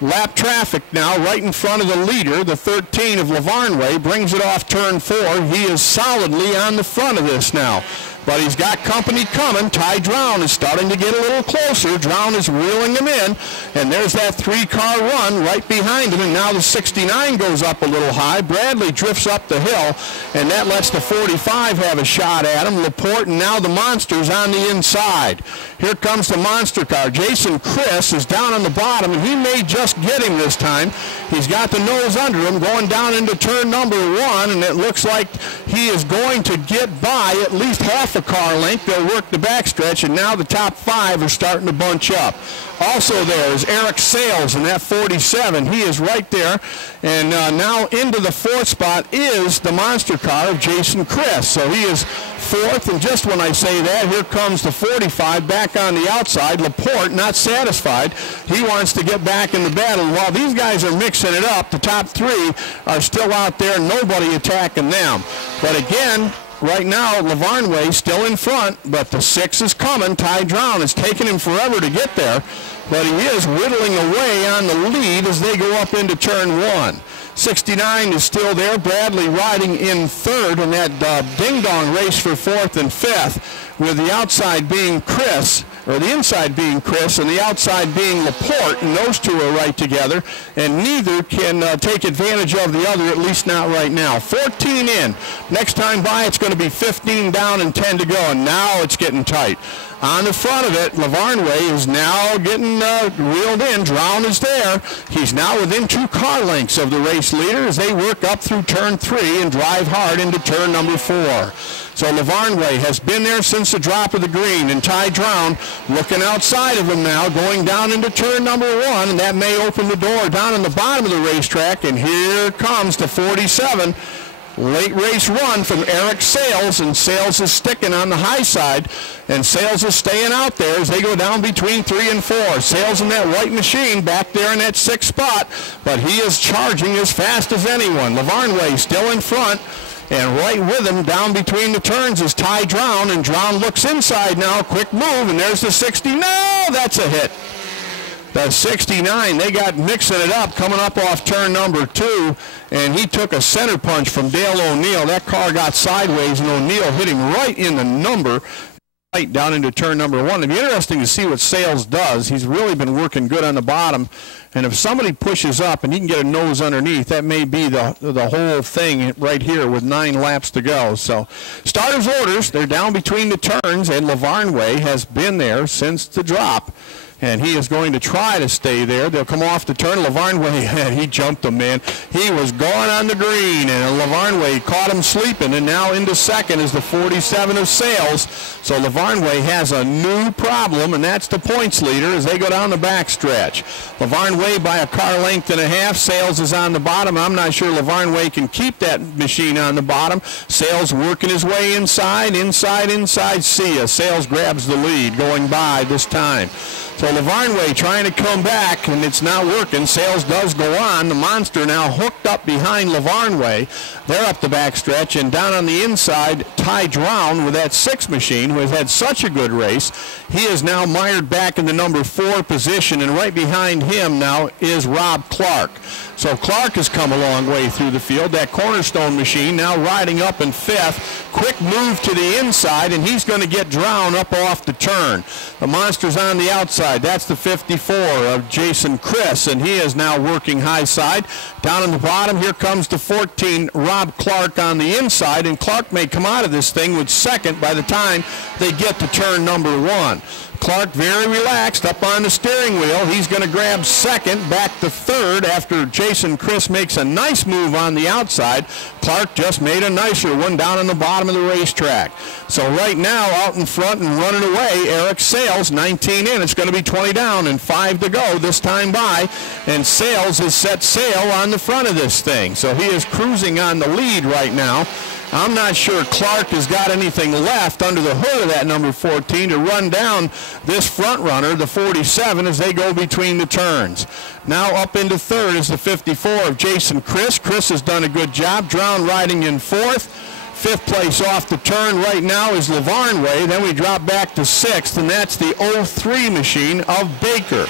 Lap traffic now right in front of the leader, the 13 of Lavarnway, brings it off turn 4. He is solidly on the front of this now. But he's got company coming. Ty Drown is starting to get a little closer. Drown is reeling him in, and there's that 3-car run right behind him, and now the 69 goes up a little high. Bradley drifts up the hill, and that lets the 45 have a shot at him. Laporte, and now the Monster's on the inside. Here comes the Monster car. Jason Chris is down on the bottom, and he may just get him this time. He's got the nose under him going down into turn number 1, and it looks like he is going to get by at least half a car length. They'll work the backstretch, and now the top 5 are starting to bunch up. Also there is Eric Sales in that 47. He is right there, and now into the 4th spot is the Monster car of Jason Chris. So he is 4th, and just when I say that, here comes the 45 back on the outside. Laporte not satisfied. He wants to get back in the battle. While these guys are mixing it up, the top 3 are still out there, nobody attacking them. But again, right now, Lavarnway still in front, but the 6 is coming. Ty Drown. It's taken him forever to get there, but he is whittling away on the lead as they go up into turn 1. 69 is still there. Bradley riding in 3rd in that ding-dong race for 4th and 5th, with the outside being Chris, or the inside being Chris, and the outside being Laporte, and those two are right together, and neither can take advantage of the other, at least not right now. 14 in. Next time by, it's going to be 15 down and 10 to go, and now it's getting tight. On the front of it, Lavarnway is now getting reeled in. Drown is there. He's now within 2 car lengths of the race leader as they work up through turn 3 and drive hard into turn number 4. So Lavarnway has been there since the drop of the green, and Ty Drown looking outside of him now, going down into turn number 1, and that may open the door down in the bottom of the racetrack, and here comes the 47. Late race run from Eric Sales, and Sales is sticking on the high side, and Sales is staying out there as they go down between 3 and 4. Sales in that white machine back there in that 6th spot, but he is charging as fast as anyone. Lavarnway still in front, and right with him down between the turns is Ty Drown, and Drown looks inside now. Quick move, and there's the 60. No, that's a hit. The 69, they got mixing it up, coming up off turn number 2, and he took a center punch from Dale O'Neill. That car got sideways, and O'Neill hit him right in the number, right down into turn number 1. It'd be interesting to see what Sales does. He's really been working good on the bottom, and if somebody pushes up and he can get a nose underneath, that may be the whole thing right here with 9 laps to go. So starters orders, they're down between the turns, and Lavarnway has been there since the drop. And he is going to try to stay there. They'll come off the turn. Lavarnway, he jumped him, man. He was going on the green, and Lavarnway caught him sleeping, and now into 2nd is the 47 of Sales. So Lavarnway has a new problem, and that's the points leader as they go down the backstretch. Lavarnway by a car length and a half. Sales is on the bottom. I'm not sure Lavarnway can keep that machine on the bottom. Sales working his way inside. See ya. Sales grabs the lead going by this time. So Lavarnway trying to come back, and it's not working. Sales does go on. The Monster now hooked up behind Lavarnway. They're up the backstretch, and down on the inside, Ty Drown with that 6 machine, who has had such a good race. He is now mired back in the number 4 position, and right behind him now is Rob Clark. So Clark has come a long way through the field. That Cornerstone machine now riding up in 5th. Quick move to the inside, and he's going to get Drown up off the turn. The Monster's on the outside. That's the 54 of Jason Chris, and he is now working high side. Down on the bottom, here comes the 14, Rob Clark on the inside, and Clark may come out of this thing with 2nd by the time they get to turn number 1. Clark very relaxed up on the steering wheel. He's going to grab second, back to third after Jason Chris makes a nice move on the outside. Clark just made a nicer one down on the bottom of the racetrack. So right now, out in front and running away, Eric Sales, 19 in. It's going to be 20 down and 5 to go this time by. And Sales has set sail on the front of this thing. So he is cruising on the lead right now. I'm not sure Clark has got anything left under the hood of that number 14 to run down this front runner, the 47, as they go between the turns. Now up into third is the 54 of Jason Chris. Chris has done a good job. Drown riding in fourth. Fifth place off the turn right now is Lavarnway. Then we drop back to sixth, and that's the 03 machine of Baker.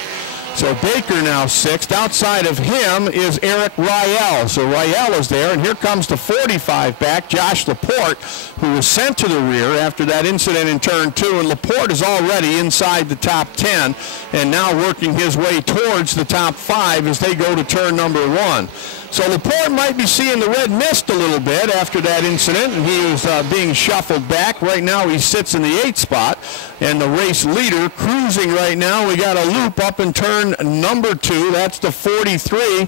So Baker now sixth. Outside of him is Eric Riel. So Riel is there, and here comes the 45 back, Josh Laporte, who was sent to the rear after that incident in turn 2, and Laporte is already inside the top 10 and now working his way towards the top 5 as they go to turn number 1. So Laporte might be seeing the red mist a little bit after that incident, and he was being shuffled back. Right now he sits in the 8th spot, and the race leader cruising right now. We got a loop up in turn number 2. That's the 43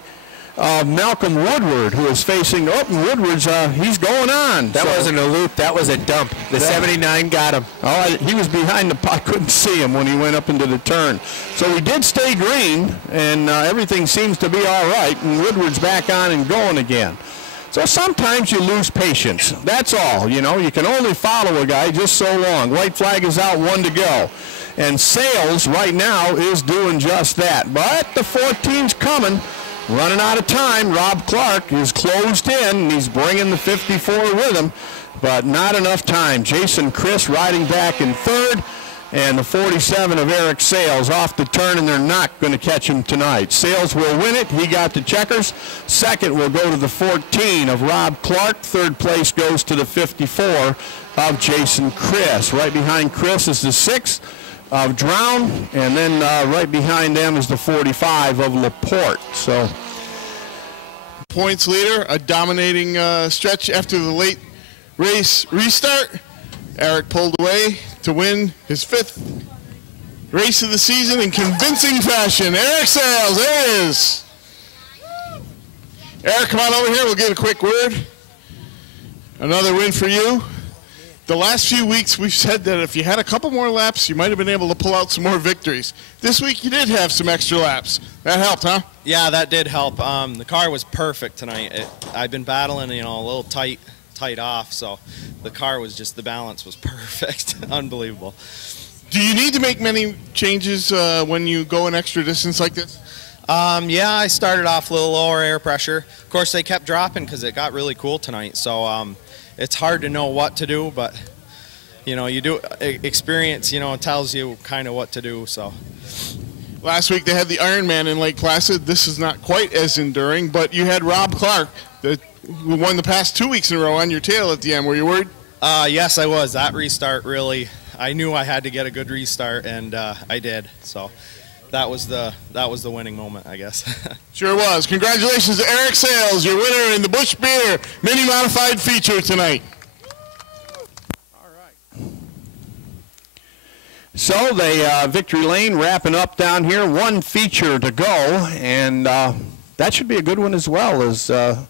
Malcolm Woodward, who is facing Woodward's. He's going on. That wasn't a loop. That was a dump. The 79 got him. Oh, he was behind the. I couldn't see him when he went up into the turn. So he did stay green, and everything seems to be all right. And Woodward's back on and going again. So sometimes you lose patience. That's all. You know, you can only follow a guy just so long. White flag is out, 1 to go. And Sales right now is doing just that. But the 14's coming. Running out of time. Rob Clark is closed in, and he's bringing the 54 with him, but not enough time. Jason Chris riding back in third, and the 47 of Eric Sales off the turn, and they're not going to catch him tonight. Sales will win it. He got the checkers. Second will go to the 14 of Rob Clark. Third place goes to the 54 of Jason Chris. Right behind Chris is the 6 of Drown, and then right behind them is the 45 of Laporte. So, points leader, a dominating stretch after the late race restart. Eric pulled away to win his 5th race of the season in convincing fashion. Eric Sales, there it is. Eric, come on over here. We'll get a quick word. Another win for you. The last few weeks we've said that if you had a couple more laps, you might have been able to pull out some more victories. This week you did have some extra laps. That helped, huh? Yeah, that did help. The car was perfect tonight. I've been battling, a little tight off, so the car was just, the balance was perfect. Unbelievable. Do you need to make many changes when you go an extra distance like this? Yeah, I started off a little lower air pressure. Of course, they kept dropping because it got really cool tonight, so it's hard to know what to do, but you do experience, tells you kind of what to do. So last week they had the Ironman in Lake Placid. This is not quite as enduring, but you had Rob Clark, who won the past 2 weeks in a row, on your tail at the end. Were you worried? Yes, I was. That restart really, I knew I had to get a good restart, and I did. So that was the winning moment, I guess. Sure was. Congratulations to Eric Sales, your winner in the Busch Beer Mini Modified feature tonight. All right. So the victory lane wrapping up down here. 1 feature to go, and that should be a good one as well as the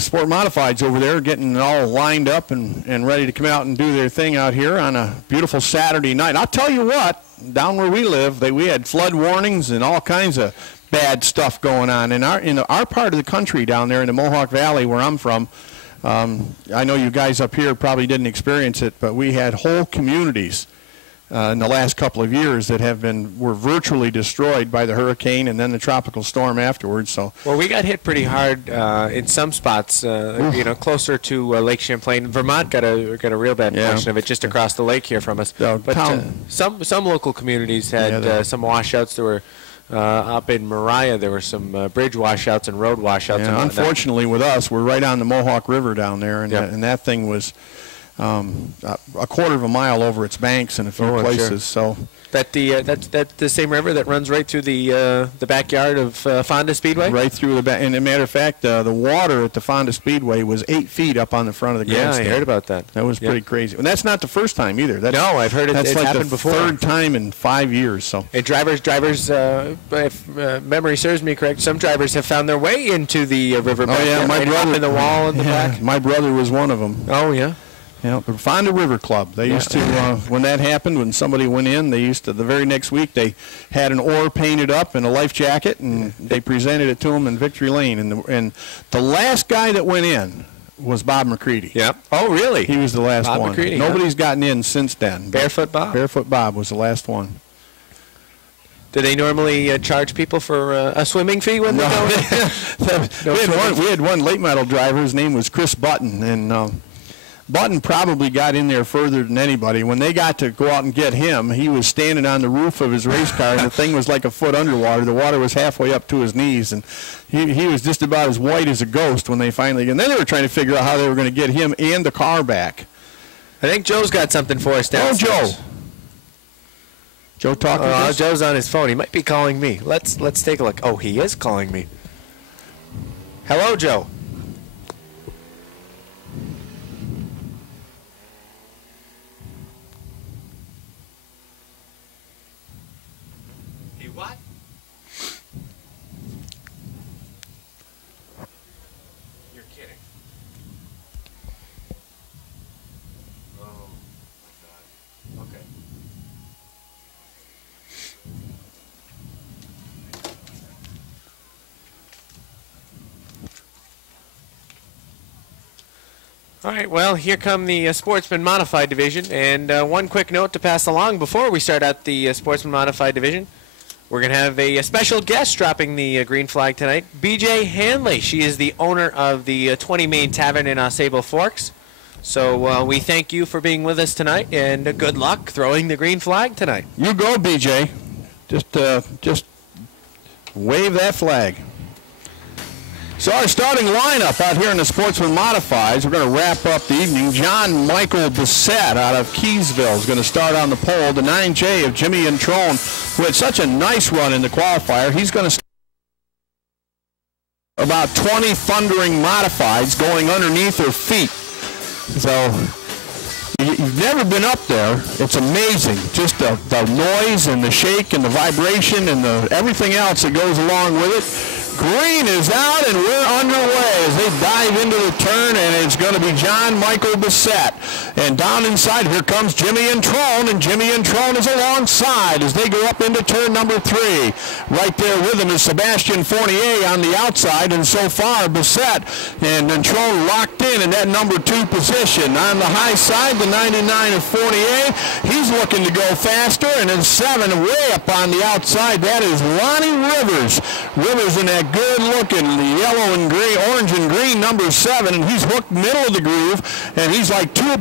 Sport Modifieds over there getting all lined up and ready to come out and do their thing out here on a beautiful Saturday night. I'll tell you what, down where we live, we had flood warnings and all kinds of bad stuff going on. In our part of the country down there in the Mohawk Valley where I'm from, I know you guys up here probably didn't experience it, but we had whole communities in the last couple of years that were virtually destroyed by the hurricane and then the tropical storm afterwards. So, well, we got hit pretty hard in some spots, closer to Lake Champlain. Vermont got a real bad portion of it just across the lake here from us. But some local communities had some washouts. There were up in Mariah, there were some bridge washouts and road washouts. Yeah, and unfortunately, with us, we're right on the Mohawk River down there, and that thing was. a quarter of a mile over its banks in a few places. Sure. So that's the same river that runs right through the backyard of Fonda Speedway. Right through the back. And as a matter of fact, the water at the Fonda Speedway was 8 feet up on the front of the grandstand. Yeah, I heard about that. That was pretty crazy. And that's not the first time either. No, I've heard it. That's it's like happened the before. Third time in 5 years. So and drivers, if memory serves me correct, some drivers have found their way into the river. Oh yeah, my brother in the wall in the back. My brother was one of them. Oh yeah. Yeah, the Fonda River Club. They used to, when that happened, when somebody went in, they used to, the very next week, they had an oar painted up and a life jacket, and they presented it to them in Victory Lane. And the last guy that went in was Bob McCready. Yep. Oh, really? He was the last Bob one. McCready, Nobody's gotten in since then. Barefoot Bob? Barefoot Bob was the last one. Do they normally charge people for a swimming fee when they go in? We had one late model driver. His name was Chris Button, and Button probably got in there further than anybody. When they got to go out and get him, he was standing on the roof of his race car, and the thing was like a foot underwater. The water was halfway up to his knees, and he was just about as white as a ghost when they finally. And then they were trying to figure out how they were going to get him and the car back. I think Joe's got something for us downstairs. Oh, Joe. Joe talking to us? Joe's on his phone. He might be calling me. Let's take a look. Oh, he is calling me. Hello, Joe. What? You're kidding. Oh, my God. Okay. All right, well, here come the Sportsman Modified Division. And one quick note to pass along before we start out the Sportsman Modified Division. We're going to have a special guest dropping the green flag tonight, BJ Hanley. She is the owner of the 20 Main Tavern in Sable Forks. So we thank you for being with us tonight, and good luck throwing the green flag tonight. You go, BJ. Just wave that flag. So our starting lineup out here in the Sportsman Modifieds, we're going to wrap up the evening. John Michael Bissett out of Keysville is going to start on the pole. The 9J of Jimmy Introne, who had such a nice run in the qualifier, he's going to start about 20 thundering modifieds going underneath her feet. So you've never been up there. It's amazing. Just the noise and the shake and the vibration and everything else that goes along with it. Green is out, and we're underway as they dive into the turn, and it's going to be John Michael Bissett. And down inside, here comes Jimmy Introne, and Jimmy Introne is alongside as they go up into turn number 3. Right there with him is Sebastian Fournier on the outside, and so far, Bissett and Introne locked in that number 2 position. On the high side, the 99 of Fournier, he's looking to go faster, and then 7 way up on the outside, that is Lonnie Rivers. Rivers in that good-looking yellow and green, orange and green number 7, and he's hooked middle of the groove, and he's like two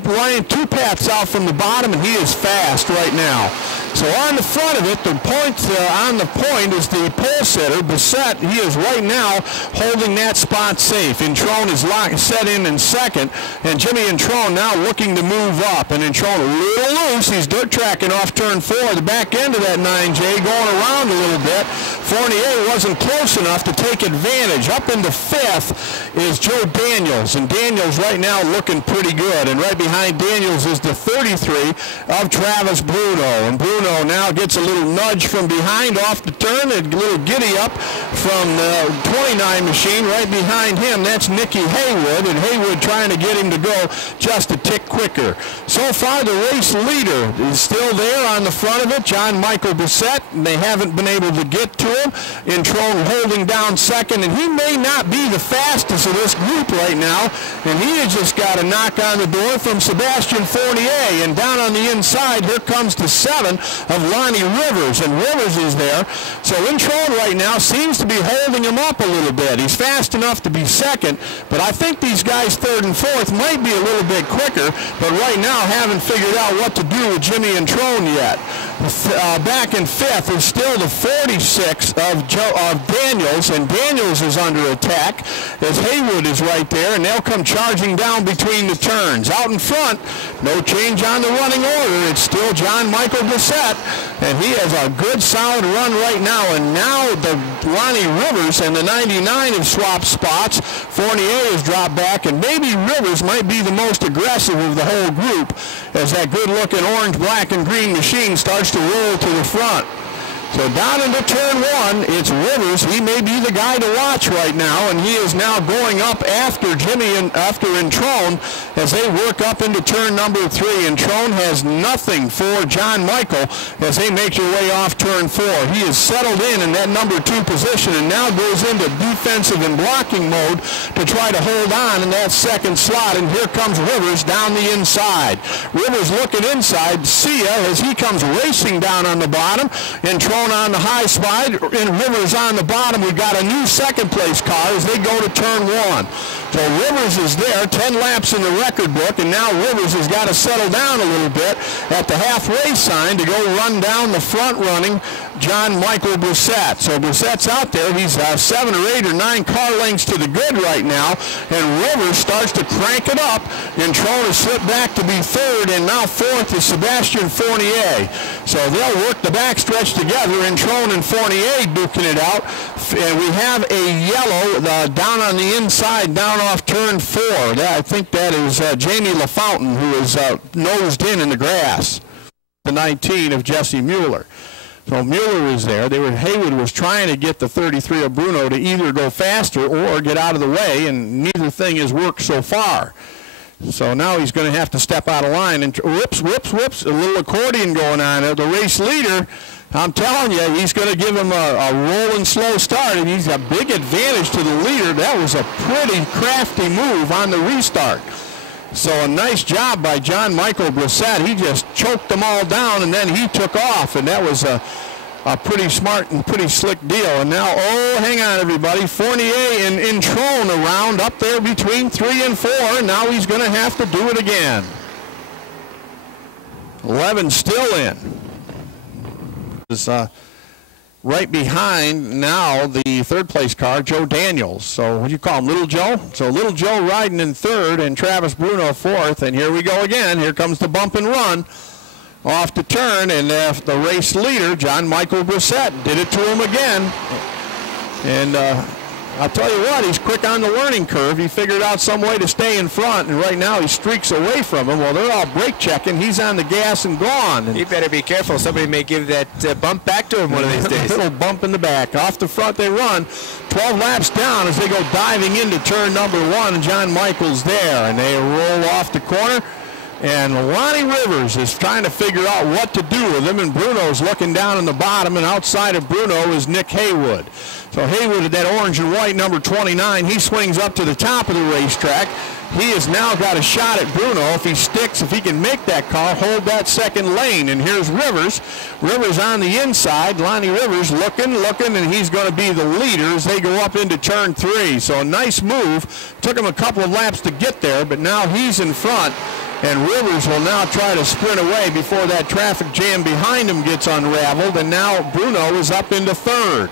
paths out from the bottom, and he is fast right now. So on the front of it, the point on the point is the pole sitter, Bissett. He is right now holding that spot safe. Introne is set in second, and Jimmy Introne now looking to move up. And Introne a little loose. He's dirt tracking off turn 4, the back end of that 9J, going around a little bit. Fournier wasn't close enough to take advantage. Up into 5th is Joe Daniels, and Daniels right now looking pretty good. And right behind Daniels is the 33 of Travis Bruno. And Bruno now gets a little nudge from behind off the turn, a little giddy up from the 29 machine. Right behind him, that's Nicky Haywood, and Haywood trying to get him to go just a tick quicker. So far, the race leader is still there on the front of it, John Michael Bissett, and they haven't been able to get to him. Introne holding down second, and he may not be the fastest of this group right now, and he has just got a knock on the door from Sebastian Fournier. And down on the inside, here comes the 7 of Lonnie Rivers, and Rivers is there. So Introne right now seems to be holding him up a little bit. He's fast enough to be second, but I think these guys 3rd and 4th might be a little bit quicker, but right now haven't figured out what to do with Jimmy Introne yet. Back in fifth is still the 46 of Daniels, and Daniels is under attack as Haywood is right there, and they'll come charging down between the turns. Out in front, no change on the running order. It's still John Michael Bissett, and he has a good solid run right now. And now the Lonnie Rivers and the 99 have swapped spots. Fournier has dropped back, and maybe Rivers might be the most aggressive of the whole group as that good-looking orange, black, and green machine starts to roll to the front. So down into turn one, it's Rivers. He may be the guy to watch right now, and he is now going up after Jimmy and after Introne as they work up into turn number three. Introne has nothing for John Michael as they make their way off turn four. He is settled in that number two position and now goes into defensive and blocking mode to try to hold on in that second slot. And here comes Rivers down the inside. Rivers looking inside. Sia as he comes racing down on the bottom. Introne on the high side, and Rivers on the bottom. We've got a new second place car as they go to turn one. So Rivers is there, 10 laps in the record book, and now Rivers has got to settle down a little bit at the halfway sign to go run down the front running John Michael Bissett. So Bissett's out there. He's 7 or 8 or 9 car lengths to the good right now, and Rivers starts to crank it up. Introne has slipped back to be third, and now fourth is Sebastian Fournier. So they'll work the backstretch together, Introne and Fournier duking it out. And we have a yellow down on the inside, down off turn four. I think that is Jamie LaFountain, who is nosed in the grass. The 19 of Jesse Mueller. So Mueller is there. Haywood was trying to get the 33 of Bruno to either go faster or get out of the way, and neither thing has worked so far. So now he's going to have to step out of line. And whoops, whoops, whoops, a little accordion going on there. The race leader, I'm telling you, he's going to give him a rolling slow start, and he's a big advantage to the leader. That was a pretty crafty move on the restart. So a nice job by John Michael Bissett. He just choked them all down, and then he took off, and that was a pretty smart and pretty slick deal. And now, oh, hang on, everybody. Fournier and Introne around up there between 3 and 4, and now he's going to have to do it again. 11 still in. Is right behind now the third place car, Joe Daniels. So what do you call him, Little Joe? So Little Joe riding in third and Travis Bruno fourth. And here we go again. Here comes the bump and run off the turn. And the race leader, John Michael Bissett, did it to him again. And I'll tell you what, he's quick on the learning curve. He figured out some way to stay in front, and right now he streaks away from him. Well, they're all brake checking. He's on the gas and gone. And he better be careful. Somebody may give that bump back to him one of these days. A little bump in the back. Off the front they run. 12 laps down as they go diving into turn number one, and John Michael's there, and they roll off the corner. And Lonnie Rivers is trying to figure out what to do with him, and Bruno's looking down in the bottom, and outside of Bruno is Nick Haywood. So Haywood, that orange and white number 29, he swings up to the top of the racetrack. He has now got a shot at Bruno. If he sticks, if he can make that car, hold that second lane. And here's Rivers. Rivers on the inside. Lonnie Rivers looking, and he's going to be the leader as they go up into turn three. So a nice move. Took him a couple of laps to get there, but now he's in front. And Rivers will now try to sprint away before that traffic jam behind him gets unraveled. And now Bruno is up into third.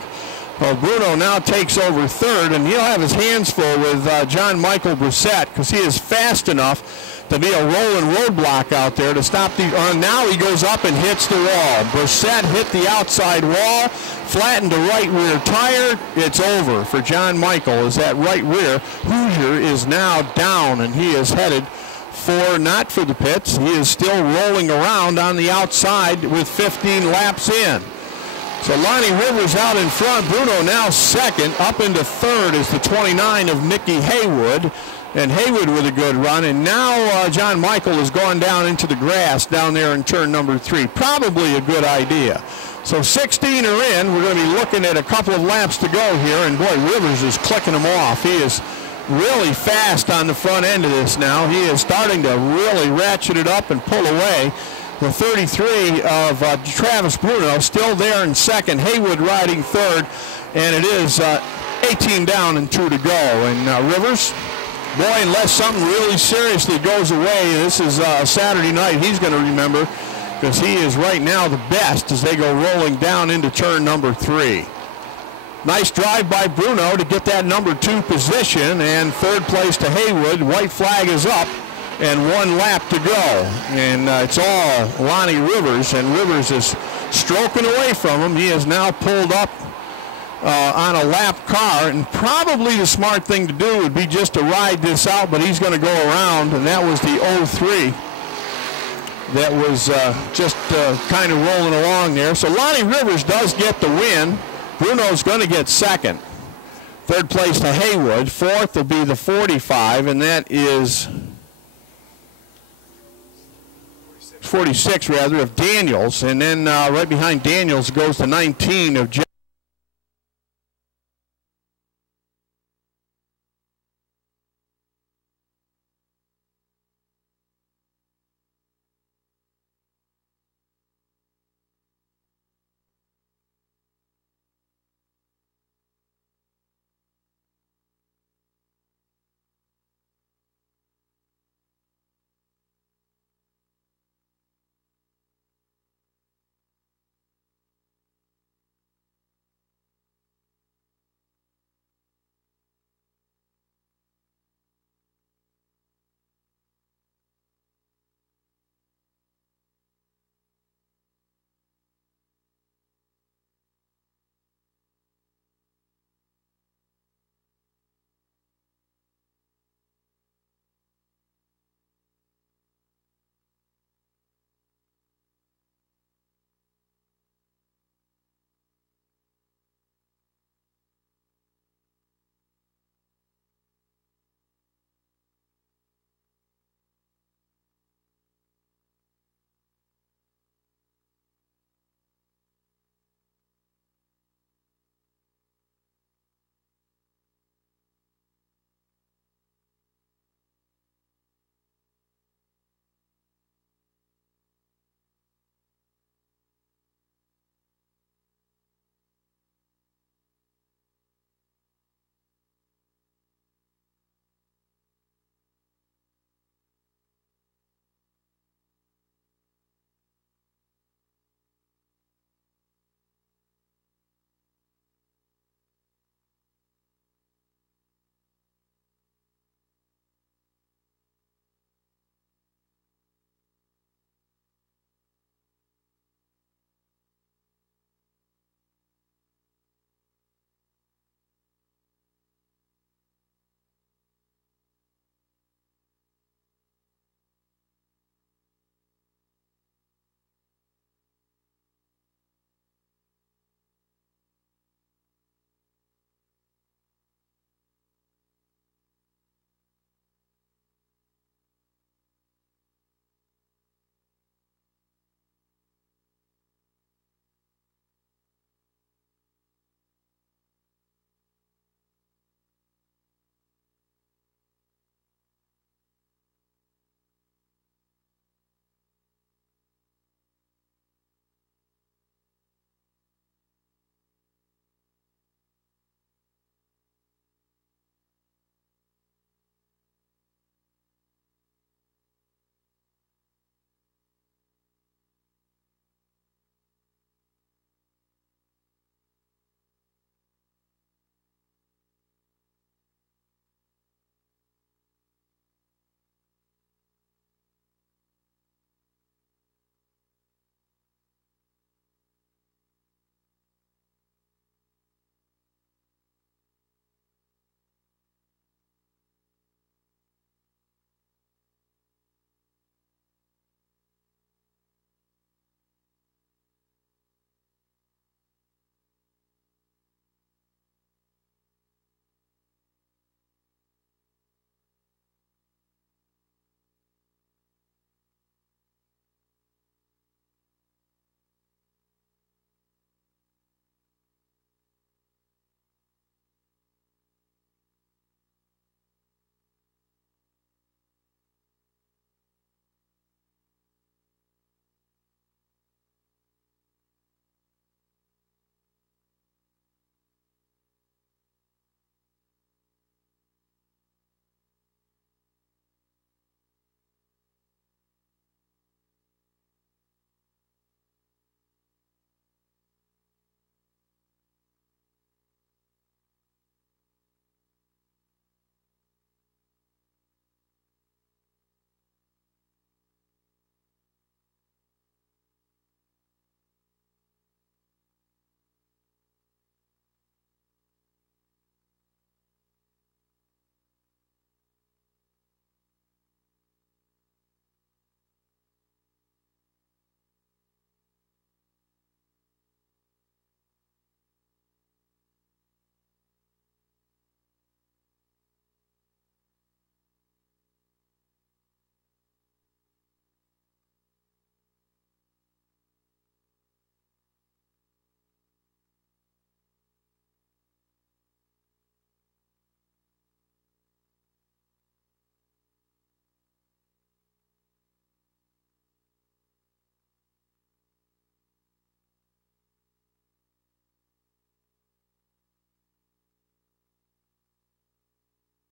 Well, Bruno now takes over third, and he'll have his hands full with John Michael Bissett because he is fast enough to be a rolling roadblock out there to stop the. Now he goes up and hits the wall. Bissett hit the outside wall, flattened the right rear tire. It's over for John Michael as that right rear. Hoosier is now down, and he is headed not for the pits. He is still rolling around on the outside with 15 laps in. So Lonnie Rivers out in front. Bruno now second. Up into third is the 29 of Nicky Haywood. And Haywood with a good run. And now John Michael has gone down into the grass down there in turn number 3. Probably a good idea. So 16 are in. We're going to be looking at a couple of laps to go here. And boy, Rivers is clicking them off. He is really fast on the front end of this now. He is starting to really ratchet it up and pull away. The 33 of Travis Bruno still there in second. Haywood riding third. And it is 18 down and 2 to go. And Rivers, boy, unless something really seriously goes away, this is Saturday night. He's going to remember because he is right now the best as they go rolling down into turn number 3. Nice drive by Bruno to get that number 2 position, and third place to Haywood. White flag is up and 1 lap to go. And it's all Lonnie Rivers, and Rivers is stroking away from him. He has now pulled up on a lap car, and probably the smart thing to do would be just to ride this out, but he's going to go around, and that was the 03 that was just kind of rolling along there. So Lonnie Rivers does get the win. Bruno's going to get second. Third place to Haywood. Fourth will be the 45, and that is 46 rather of Daniels. And then right behind Daniels goes the 19 of Jeff.